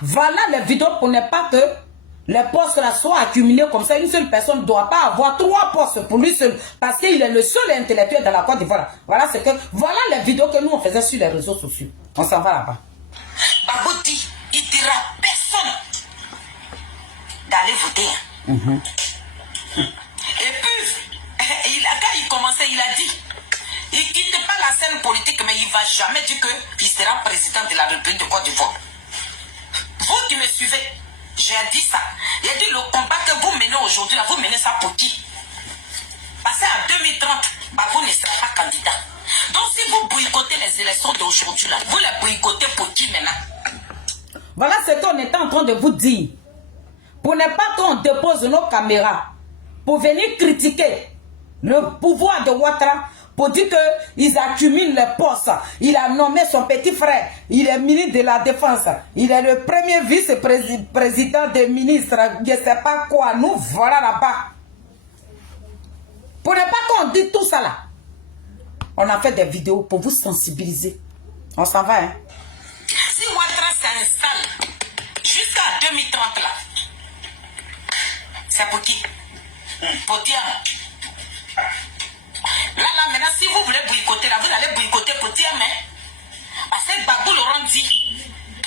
Voilà les vidéos pour ne pas que les postes là soient accumulés comme ça. Une seule personne ne doit pas avoir 3 postes pour lui seul. Parce qu'il est le seul intellectuel de la Côte d'Ivoire. Voilà, c'est que voilà les vidéos que nous on faisait sur les réseaux sociaux. On s'en va là-bas. Gbagbo dit, il ne dira à personne d'aller voter. Et puis, quand il commençait, il a dit, il ne quitte pas la scène politique, mais il ne va jamais dire qu'il sera président de la République de Côte d'Ivoire. Vous qui me suivez, j'ai dit ça. J'ai dit le combat que vous menez aujourd'hui, vous menez ça pour qui? Parce qu'en 2030, Gbagbo ne sera pas candidat. Donc si vous boycottez les élections d'aujourd'hui, vous les boycottez pour qui maintenant? Voilà ce qu'on était en train de vous dire. Pour ne pas qu'on dépose nos caméras, pour venir critiquer le pouvoir de Ouattara, pour dire qu'ils accumulent les postes. Il a nommé son petit frère, il est ministre de la Défense, il est le premier vice-président des ministres, je ne sais pas quoi, nous voilà là-bas. Pour ne pas qu'on dise tout ça là, on a fait des vidéos pour vous sensibiliser. On s'en va, hein. Si Ouattara s'installe jusqu'à 2030 là, c'est pour qui? Pour Diam. Là, maintenant, si vous voulez boycotter, là, vous allez boycotter pour Diam. Parce que Gbagbo Laurent dit,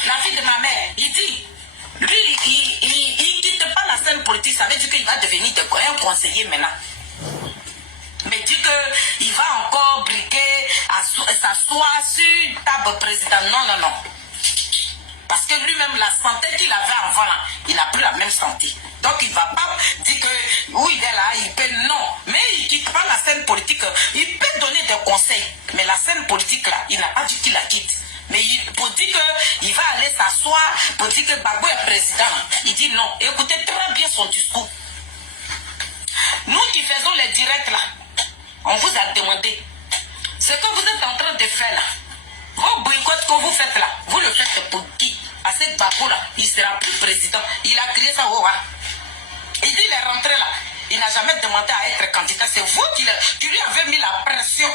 la fille de ma mère, il dit, lui, il ne quitte pas la scène politique, ça veut dire qu'il va devenir un conseiller maintenant. Mais dit qu'il va encore briquer, s'asseoir sur table président. Non, non, non. Parce que lui-même, la santé qu'il avait avant, là, il n'a plus la même santé. Donc, il ne va pas dire que où il est là, il peut. Non. Mais il ne quitte pas la scène politique. Il peut donner des conseils. Mais la scène politique, là, il n'a pas dit qu'il la quitte. Mais pour dire qu'il va aller s'asseoir, pour dire que Gbagbo est président, il dit non. Écoutez très bien son discours. Nous qui faisons les directs, là, on vous a demandé. Ce que vous êtes en train de faire, là, vos boycotts que vous faites là, vous le faites pour qui? Parce que Gbagbo là, il sera plus président. Il a créé ça, oh, hein. Il dit il est rentré là. Il n'a jamais demandé à être candidat. C'est vous qui lui avez mis la pression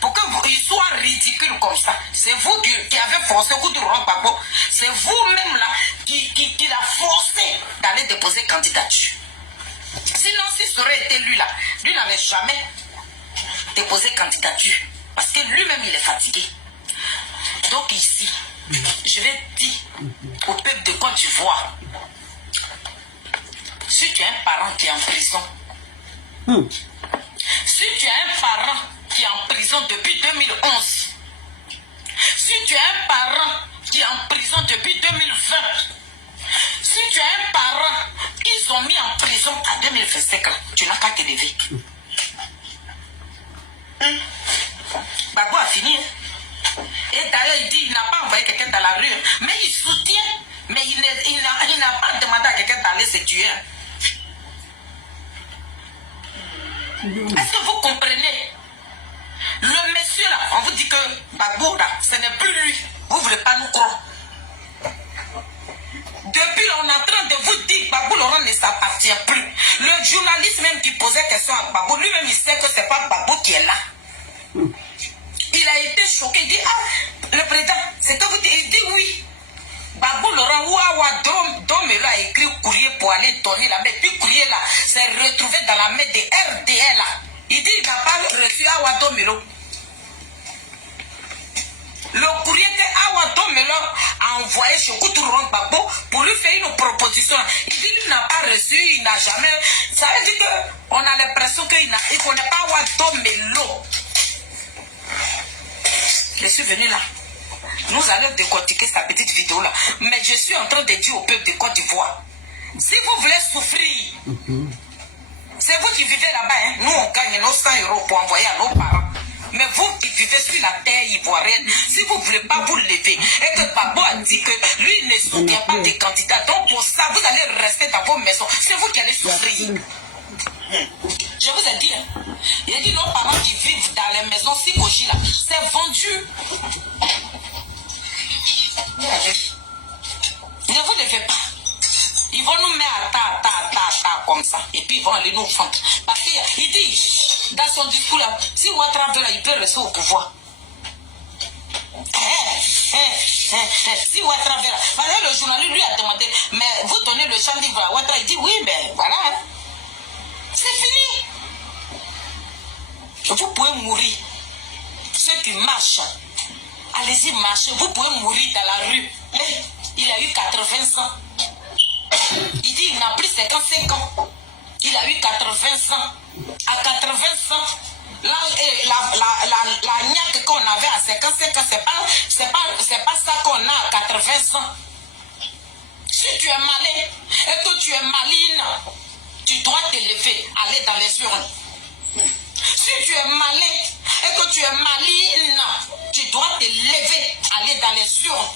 pour qu'il soit ridicule comme ça. C'est vous qui avez forcé Gbagbo. C'est vous-même là qui l'a forcé d'aller déposer candidature. Sinon, si ça aurait été lui là, lui n'avait jamais déposé candidature. Parce que lui-même, il est fatigué. Donc ici, je vais dire au peuple de Côte d'Ivoire, si tu as un parent qui est en prison, si tu as un parent qui est en prison depuis 2011, si tu as un parent qui est en prison depuis 2020, si tu as un parent le festival, tu n'as qu'à te lever. Babo a fini. Et d'ailleurs, il dit, il n'a pas envoyé quelqu'un dans la rue, mais il soutient. Mais il n'a pas demandé à quelqu'un d'aller se tuer. Est-ce que vous comprenez? Le monsieur là, on vous dit que Babo là, ce n'est plus lui. Vous ne voulez pas nous croire. Depuis là, on est en train de vous dire que Babou Laurent ne s'appartient plus. Le journaliste même qui posait question à Babou, lui-même il sait que ce n'est pas Babou qui est là. Il a été choqué, il dit, ah, le président, c'est que vous dites, il dit oui. Babou Laurent Ouawa Domelo a écrit courrier pour aller donner la main. Puis courrier là s'est retrouvé dans la main de RDL là. Il dit il n'a pas reçu Awa Domelo. Le courrier que Awa Domelo a envoyé chez Koutourong Babo pour lui faire une proposition. Il dit qu'il n'a pas reçu, il n'a jamais. Ça veut dire qu'on a l'impression qu'il ne connaît pas Awa Domelo. Je suis venu là. Nous allons décortiquer sa petite vidéo là. Mais je suis en train de dire au peuple de Côte d'Ivoire, si vous voulez souffrir, c'est vous qui vivez là-bas. Hein? Nous, on gagne nos 100 € pour envoyer à nos parents. Mais vous qui vivez sur la terre ivoirienne, si vous ne voulez pas vous lever, et que Babo a dit que lui ne soutient pas des candidats, donc pour ça, vous allez rester dans vos maisons. C'est vous qui allez souffrir. Je vous ai dit, hein? Il a dit nos parents qui vivent dans les maisons Sikoji là, c'est vendu. Ne vous levez pas. Ils vont nous mettre à ta comme ça. Et puis ils vont aller nous fendre. Parce qu'il dit, dans son discours là, si Ouattara là, il peut rester au pouvoir. Si Ouattara là, parce que le journaliste lui a demandé, mais vous donnez le champ livre à Ouattara, il dit oui, mais voilà. C'est fini. Vous pouvez mourir. Ceux qui marchent, allez-y marchez. Vous pouvez mourir dans la rue. Il a eu 80 ans. Il dit il n'a plus 55 ans. Il a eu 80 ans. À 80 ans, la niaque qu'on avait à 55 ans, c'est pas ça qu'on a à 80 ans. Si tu es malin et que tu es maline, tu dois te lever, aller dans les urnes. Si tu es malin et que tu es maline, tu dois te lever, aller dans les urnes.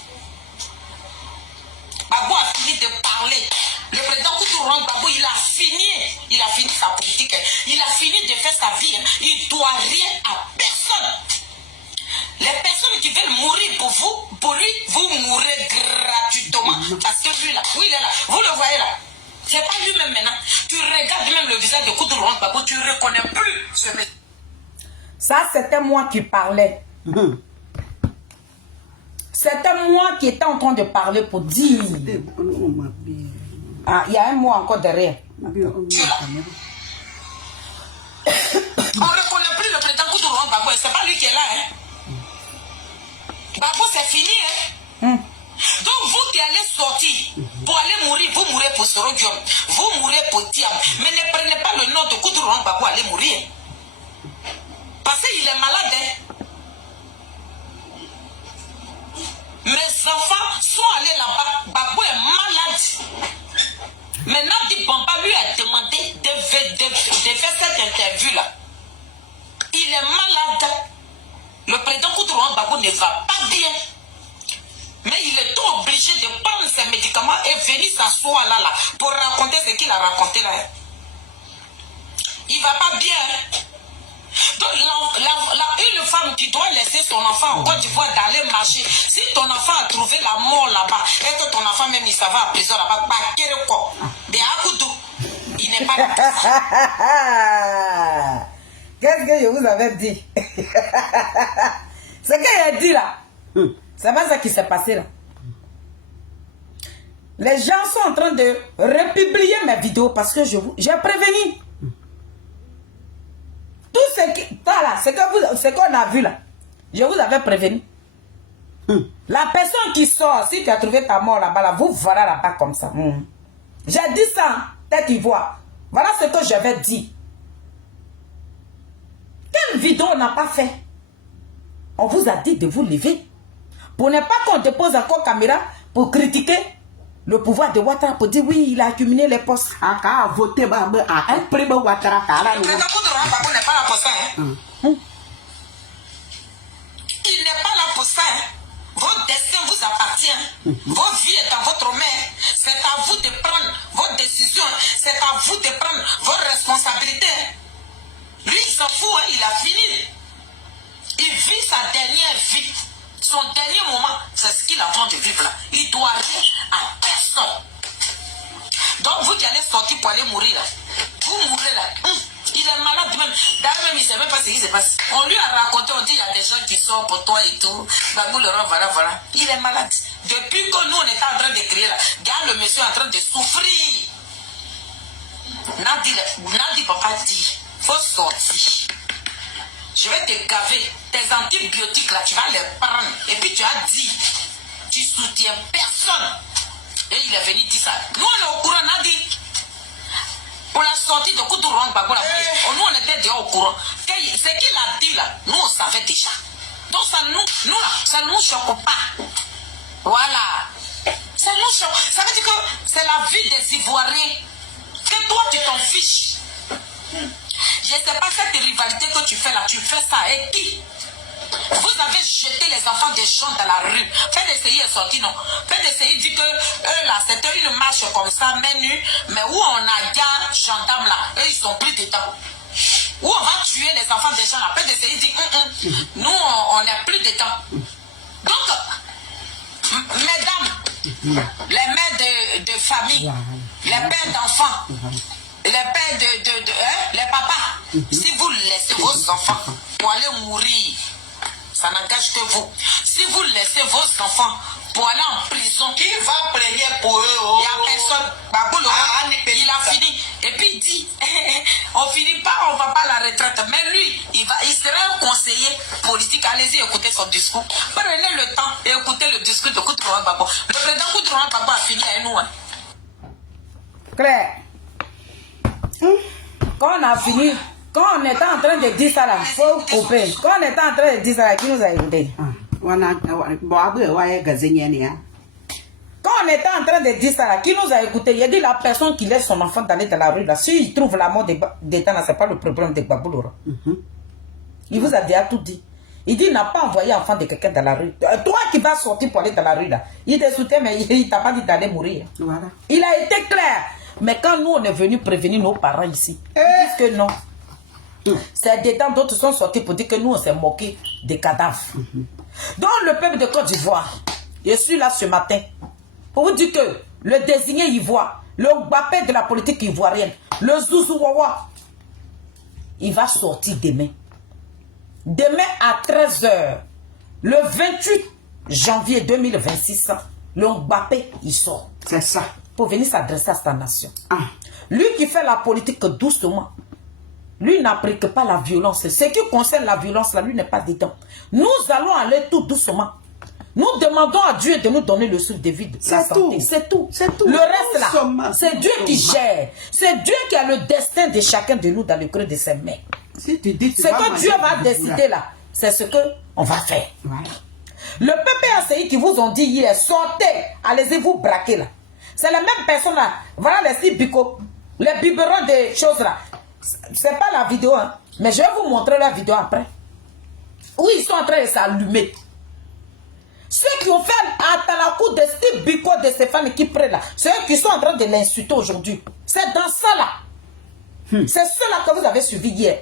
Babou a fini de parler. Le président Koutourong Babou, il a fini sa politique. Il a fini de faire sa vie. Il ne doit rien à personne. Les personnes qui veulent mourir pour lui, vous mourrez gratuitement. Parce que lui là, oui, il est là. Vous le voyez là. C'est pas lui-même maintenant. Tu regardes même le visage de Koutourong Babou, tu ne reconnais plus ce mec. Ça, c'était moi qui parlais. C'était moi qui étais en train de parler pour dire. Ah, il y a un mot encore derrière. On ne reconnaît plus le président Koutourong Babou. C'est pas lui qui est là. Hein. Babou, c'est fini. Hein. Donc, vous qui allez sortir pour aller mourir, vous mourrez pour Sorodium. Vous mourrez pour Tiam. Mais ne prenez pas le nom de Koutourong Babou aller mourir. Parce qu'il est malade. Hein. Mes enfants sont allés là-bas. Babou est malade. Maintenant, Nadi Bamba lui a demandé de faire cette interview-là. Il est malade. Le président Koutourong Babou ne va pas bien. Mais il est tout obligé de prendre ses médicaments et venir s'asseoir là pour raconter ce qu'il a raconté là. Il va pas bien. Donc, une femme qui doit laisser son enfant en Côte d'Ivoire d'aller marcher, si ton enfant a trouvé la mort là-bas, et que ton enfant même il s'en va à prison là-bas, il n'est pas là. Qu'est-ce que je vous avais dit? Ce qu'il a dit là, c'est pas ça qui s'est passé là. Les gens sont en train de republier mes vidéos parce que j'ai prévenu. Tout ce qu'on a vu là, je vous avais prévenu. La personne qui sort, si tu as trouvé ta mort là-bas, là, vous voilà là-bas comme ça. J'ai dit ça, tête ivoire. Voilà ce que j'avais dit. Quelle vidéo on n'a pas fait? On vous a dit de vous lever. Pour ne pas qu'on dépose encore caméra pour critiquer le pouvoir de Ouattara pour dire oui, il a accumulé les postes. Aka a voté, a pris Ouattara. Le président Koudoura Gbagbo n'est pas là pour ça. Hein. Il n'est pas là pour ça. Hein. Votre destin vous appartient. Votre vie est dans votre main. C'est à vous de prendre votre décision. C'est à vous de prendre vos responsabilités. Lui, il s'en fout, hein. Il a fini. Il vit sa dernière vie. Son dernier moment, c'est ce qu'il est en train de vivre là. Il doit rien à personne. Donc vous qui allez sortir pour aller mourir là, vous mourrez là. Il est malade même. D'ailleurs même il ne sait même pas ce qui se passe. On lui a raconté, on dit il y a des gens qui sortent pour toi et tout. Babou le rend, voilà. Il est malade. Depuis que nous on était en train de crier là, regarde le monsieur en train de souffrir. Nadi papa dit, faut sortir. Je vais te gaver. Tes antibiotiques là, tu vas les prendre. Et puis tu as dit, tu soutiens personne. Et il est venu dire ça. Nous on est au courant, Nadi. Pour la sortie de Koudoura Gbagbo, nous on était déjà au courant. Ce qu'il a dit là, nous on savait déjà. Donc ça nous choque pas. Voilà. Ça nous choque. Ça veut dire que c'est la vie des Ivoiriens. Que toi tu t'en fiches. Je ne sais pas cette rivalité que tu fais là, tu fais ça avec qui? Vous avez jeté les enfants des gens dans la rue. Faites essayer est sorti, non? Faites essayer dit que eux là, c'était une marche comme ça, main nue, mais où on a gars, gendarmes là, eux ils sont pris dedans. Où on va tuer les enfants des gens là. Faites essayer dit, nous on n'est plus dedans. Donc, mesdames, les mères de famille, les pères d'enfants, les pères les papas, si vous laissez vos enfants pour aller mourir, ça n'engage que vous. Si vous laissez vos enfants pour aller en prison, qui va prier pour eux? Il n'y a personne. Babou il a fini. Et puis il dit, on finit pas, on va pas à la retraite. Mais lui, il sera un conseiller politique. Allez-y, écoutez son discours. Prenez le temps et écoutez le discours de Koudoura Gbagbo. Le président Koudoura Gbagbo a fini avec nous. Hein. Claire. Quand on a fini, quand on était en train de dire ça là, faut couper. Quand on était en train de dire ça là, qui nous a écouté? Quand on était en train de dire ça là, qui nous a écouté? Il y a dit la personne qui laisse son enfant d'aller dans la rue là, s'il trouve la mort d'état là, c'est pas le problème de Gbagbo Lora. Il vous a déjà tout dit. Il dit il n'a pas envoyé l'enfant de quelqu'un dans la rue. Toi qui vas sortir pour aller dans la rue là, il te soutient mais il t'a pas dit d'aller mourir. Voilà. Il a été clair. Mais quand nous, on est venu prévenir nos parents ici, ils disent que non. C'est des temps d'autres sont sortis pour dire que nous, on s'est moqué des cadavres. Donc, le peuple de Côte d'Ivoire, je suis là ce matin pour vous dire que le désigné ivoire, le Mbappé de la politique ivoirienne, le Zouzouawa, il va sortir demain. Demain à 13h, le 28 janvier 2026, le Mbappé, il sort. C'est ça. Pour venir s'adresser à sa nation. Lui qui fait la politique doucement, lui n'applique pas la violence. Ce qui concerne la violence, là, lui n'est pas dedans. Nous allons aller tout doucement. Nous demandons à Dieu de nous donner le souffle de vie. C'est tout. C'est tout. Le reste là, c'est Dieu qui gère. C'est Dieu qui a le destin de chacun de nous dans le creux de ses mains. Ce que Dieu va décider là, c'est ce qu'on va faire. Voilà. Le PPACI qui vous ont dit hier, sortez, allez-y vous braquer là. C'est la même personne là. Voilà les 6 bicots. Les biberons des choses là. C'est pas la vidéo, hein. Mais je vais vous montrer la vidéo après. Où ils sont en train de s'allumer. Ceux qui ont fait à la cour de 6 bicots de ces femmes qui prennent là. Ceux qui sont en train de l'insulter aujourd'hui. C'est dans ça là. C'est ceux-là que vous avez suivi hier.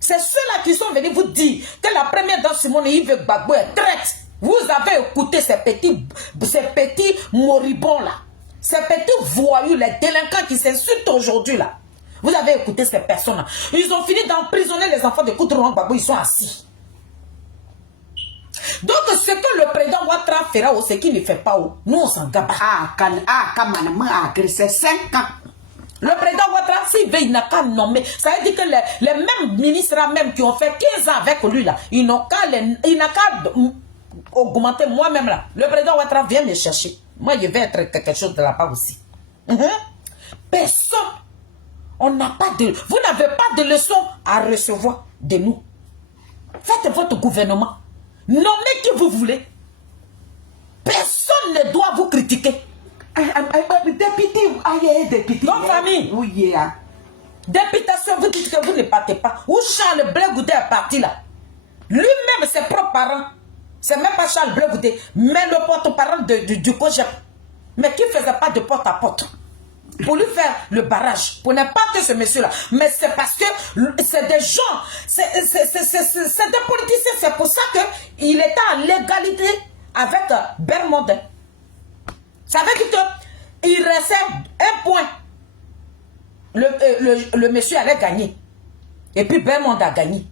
C'est ceux-là qui sont venus vous dire que la première dame Simone Yves Gbagbo est traite. Vous avez écouté ces petits moribonds là. Ces petits voyous, les délinquants qui s'insultent aujourd'hui là. Vous avez écouté ces personnes là. Ils ont fini d'emprisonner les enfants de Koudoura Gbagbo, ils sont assis. Donc ce que le président Ouattara fera, ce qu'il ne fait pas, nous on s'en gabe. C'est 5 ans. Le président Ouattara, s'il veut, il n'a qu'à nommer. Ça veut dire que les mêmes ministres même qui ont fait 15 ans avec lui là, il n'a qu'à augmenter moi-même là. Le président Ouattara vient me chercher. Moi, je vais être quelque chose de là-bas aussi. Personne. On n'a pas de... Vous n'avez pas de leçon à recevoir de nous. Faites votre gouvernement. Nommez qui vous voulez. Personne ne doit vous critiquer. Député, aïe, député. Non, famille. Oui, Députation, vous dites que vous ne partez pas. Où Charles Blé Goudé est parti là? Lui-même, ses propres parents. C'est même pas Charles Blé Goudé, mais le porte-parole du COJEP. Mais qui ne faisait pas de porte à porte pour lui faire le barrage, pour ne pas que ce monsieur-là. Mais c'est parce que c'est des gens, c'est des politiciens. C'est pour ça qu'il était en légalité avec Bermondé. Ça veut dire qu'il restait un point. Le monsieur allait gagner. Et puis Bermondé a gagné.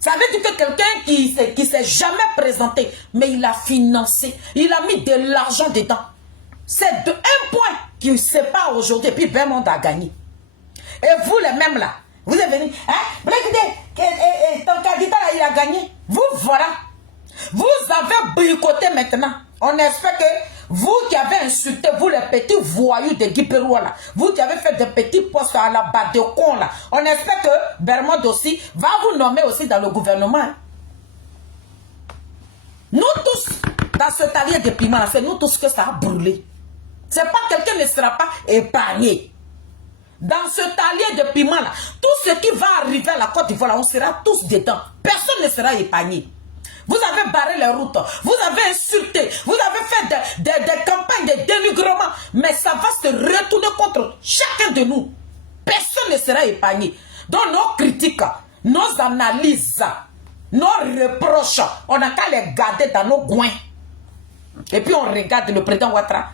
Ça veut dire que quelqu'un qui s'est jamais présenté, mais il a financé, il a mis de l'argent dedans. C'est de un point qui sépare aujourd'hui, et puis Bermondé a gagné. Et vous les mêmes là, vous êtes venus, hein, ton candidat là, il a gagné. Vous voilà. Vous avez boycotté maintenant. On espère que vous qui avez insulté, vous les petits voyous de Guiperoua là, vous qui avez fait des petits postes à la bas de con là, on espère que Bermondé aussi va vous nommer aussi dans le gouvernement. Hein. Nous tous, dans cet allié de piment, c'est nous tous que ça a brûlé. C'est pas quelqu'un ne sera pas épargné. Dans cet allié de piment là, tout ce qui va arriver à la Côte d'Ivoire, on sera tous dedans. Personne ne sera épargné. Vous avez barré les routes, vous avez insulté, vous avez fait des campagnes de dénigrement, mais ça va se retourner contre chacun de nous. Personne ne sera épargné. Donc nos critiques, nos analyses, nos reproches, on n'a qu'à les garder dans nos coins. Et puis on regarde le président Ouattara.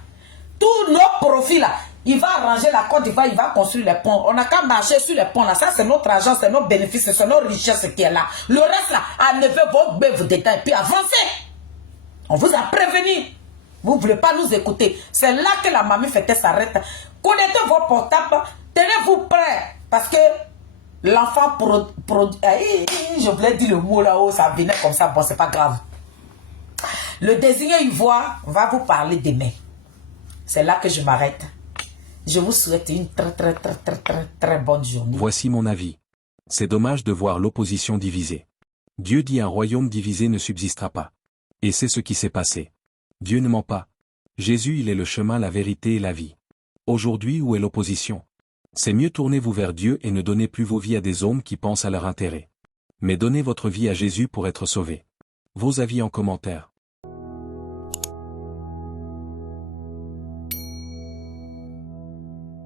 Tous nos profils là, il va arranger la Côte d'Ivoire, il va construire les ponts. On n'a qu'à marcher sur les ponts là. Ça, c'est notre argent, c'est nos bénéfices, c'est nos richesses qui est là. Le reste là, enlevez vos bœufs dedans et puis avancez. On vous a prévenu. Vous ne voulez pas nous écouter. C'est là que la mamie fêtait s'arrête. Connectez vos portables, tenez-vous prêts. Parce que l'enfant je voulais dire le mot là-haut, ça venait comme ça. Bon, c'est pas grave. Le désigné ivoire va vous parler demain. C'est là que je m'arrête. Je vous souhaite une très bonne journée. Voici mon avis. C'est dommage de voir l'opposition divisée. Dieu dit un royaume divisé ne subsistera pas. Et c'est ce qui s'est passé. Dieu ne ment pas. Jésus, il est le chemin, la vérité et la vie. Aujourd'hui, où est l'opposition? C'est mieux tournez-vous vers Dieu et ne donnez plus vos vies à des hommes qui pensent à leur intérêt. Mais donnez votre vie à Jésus pour être sauvé. Vos avis en commentaire.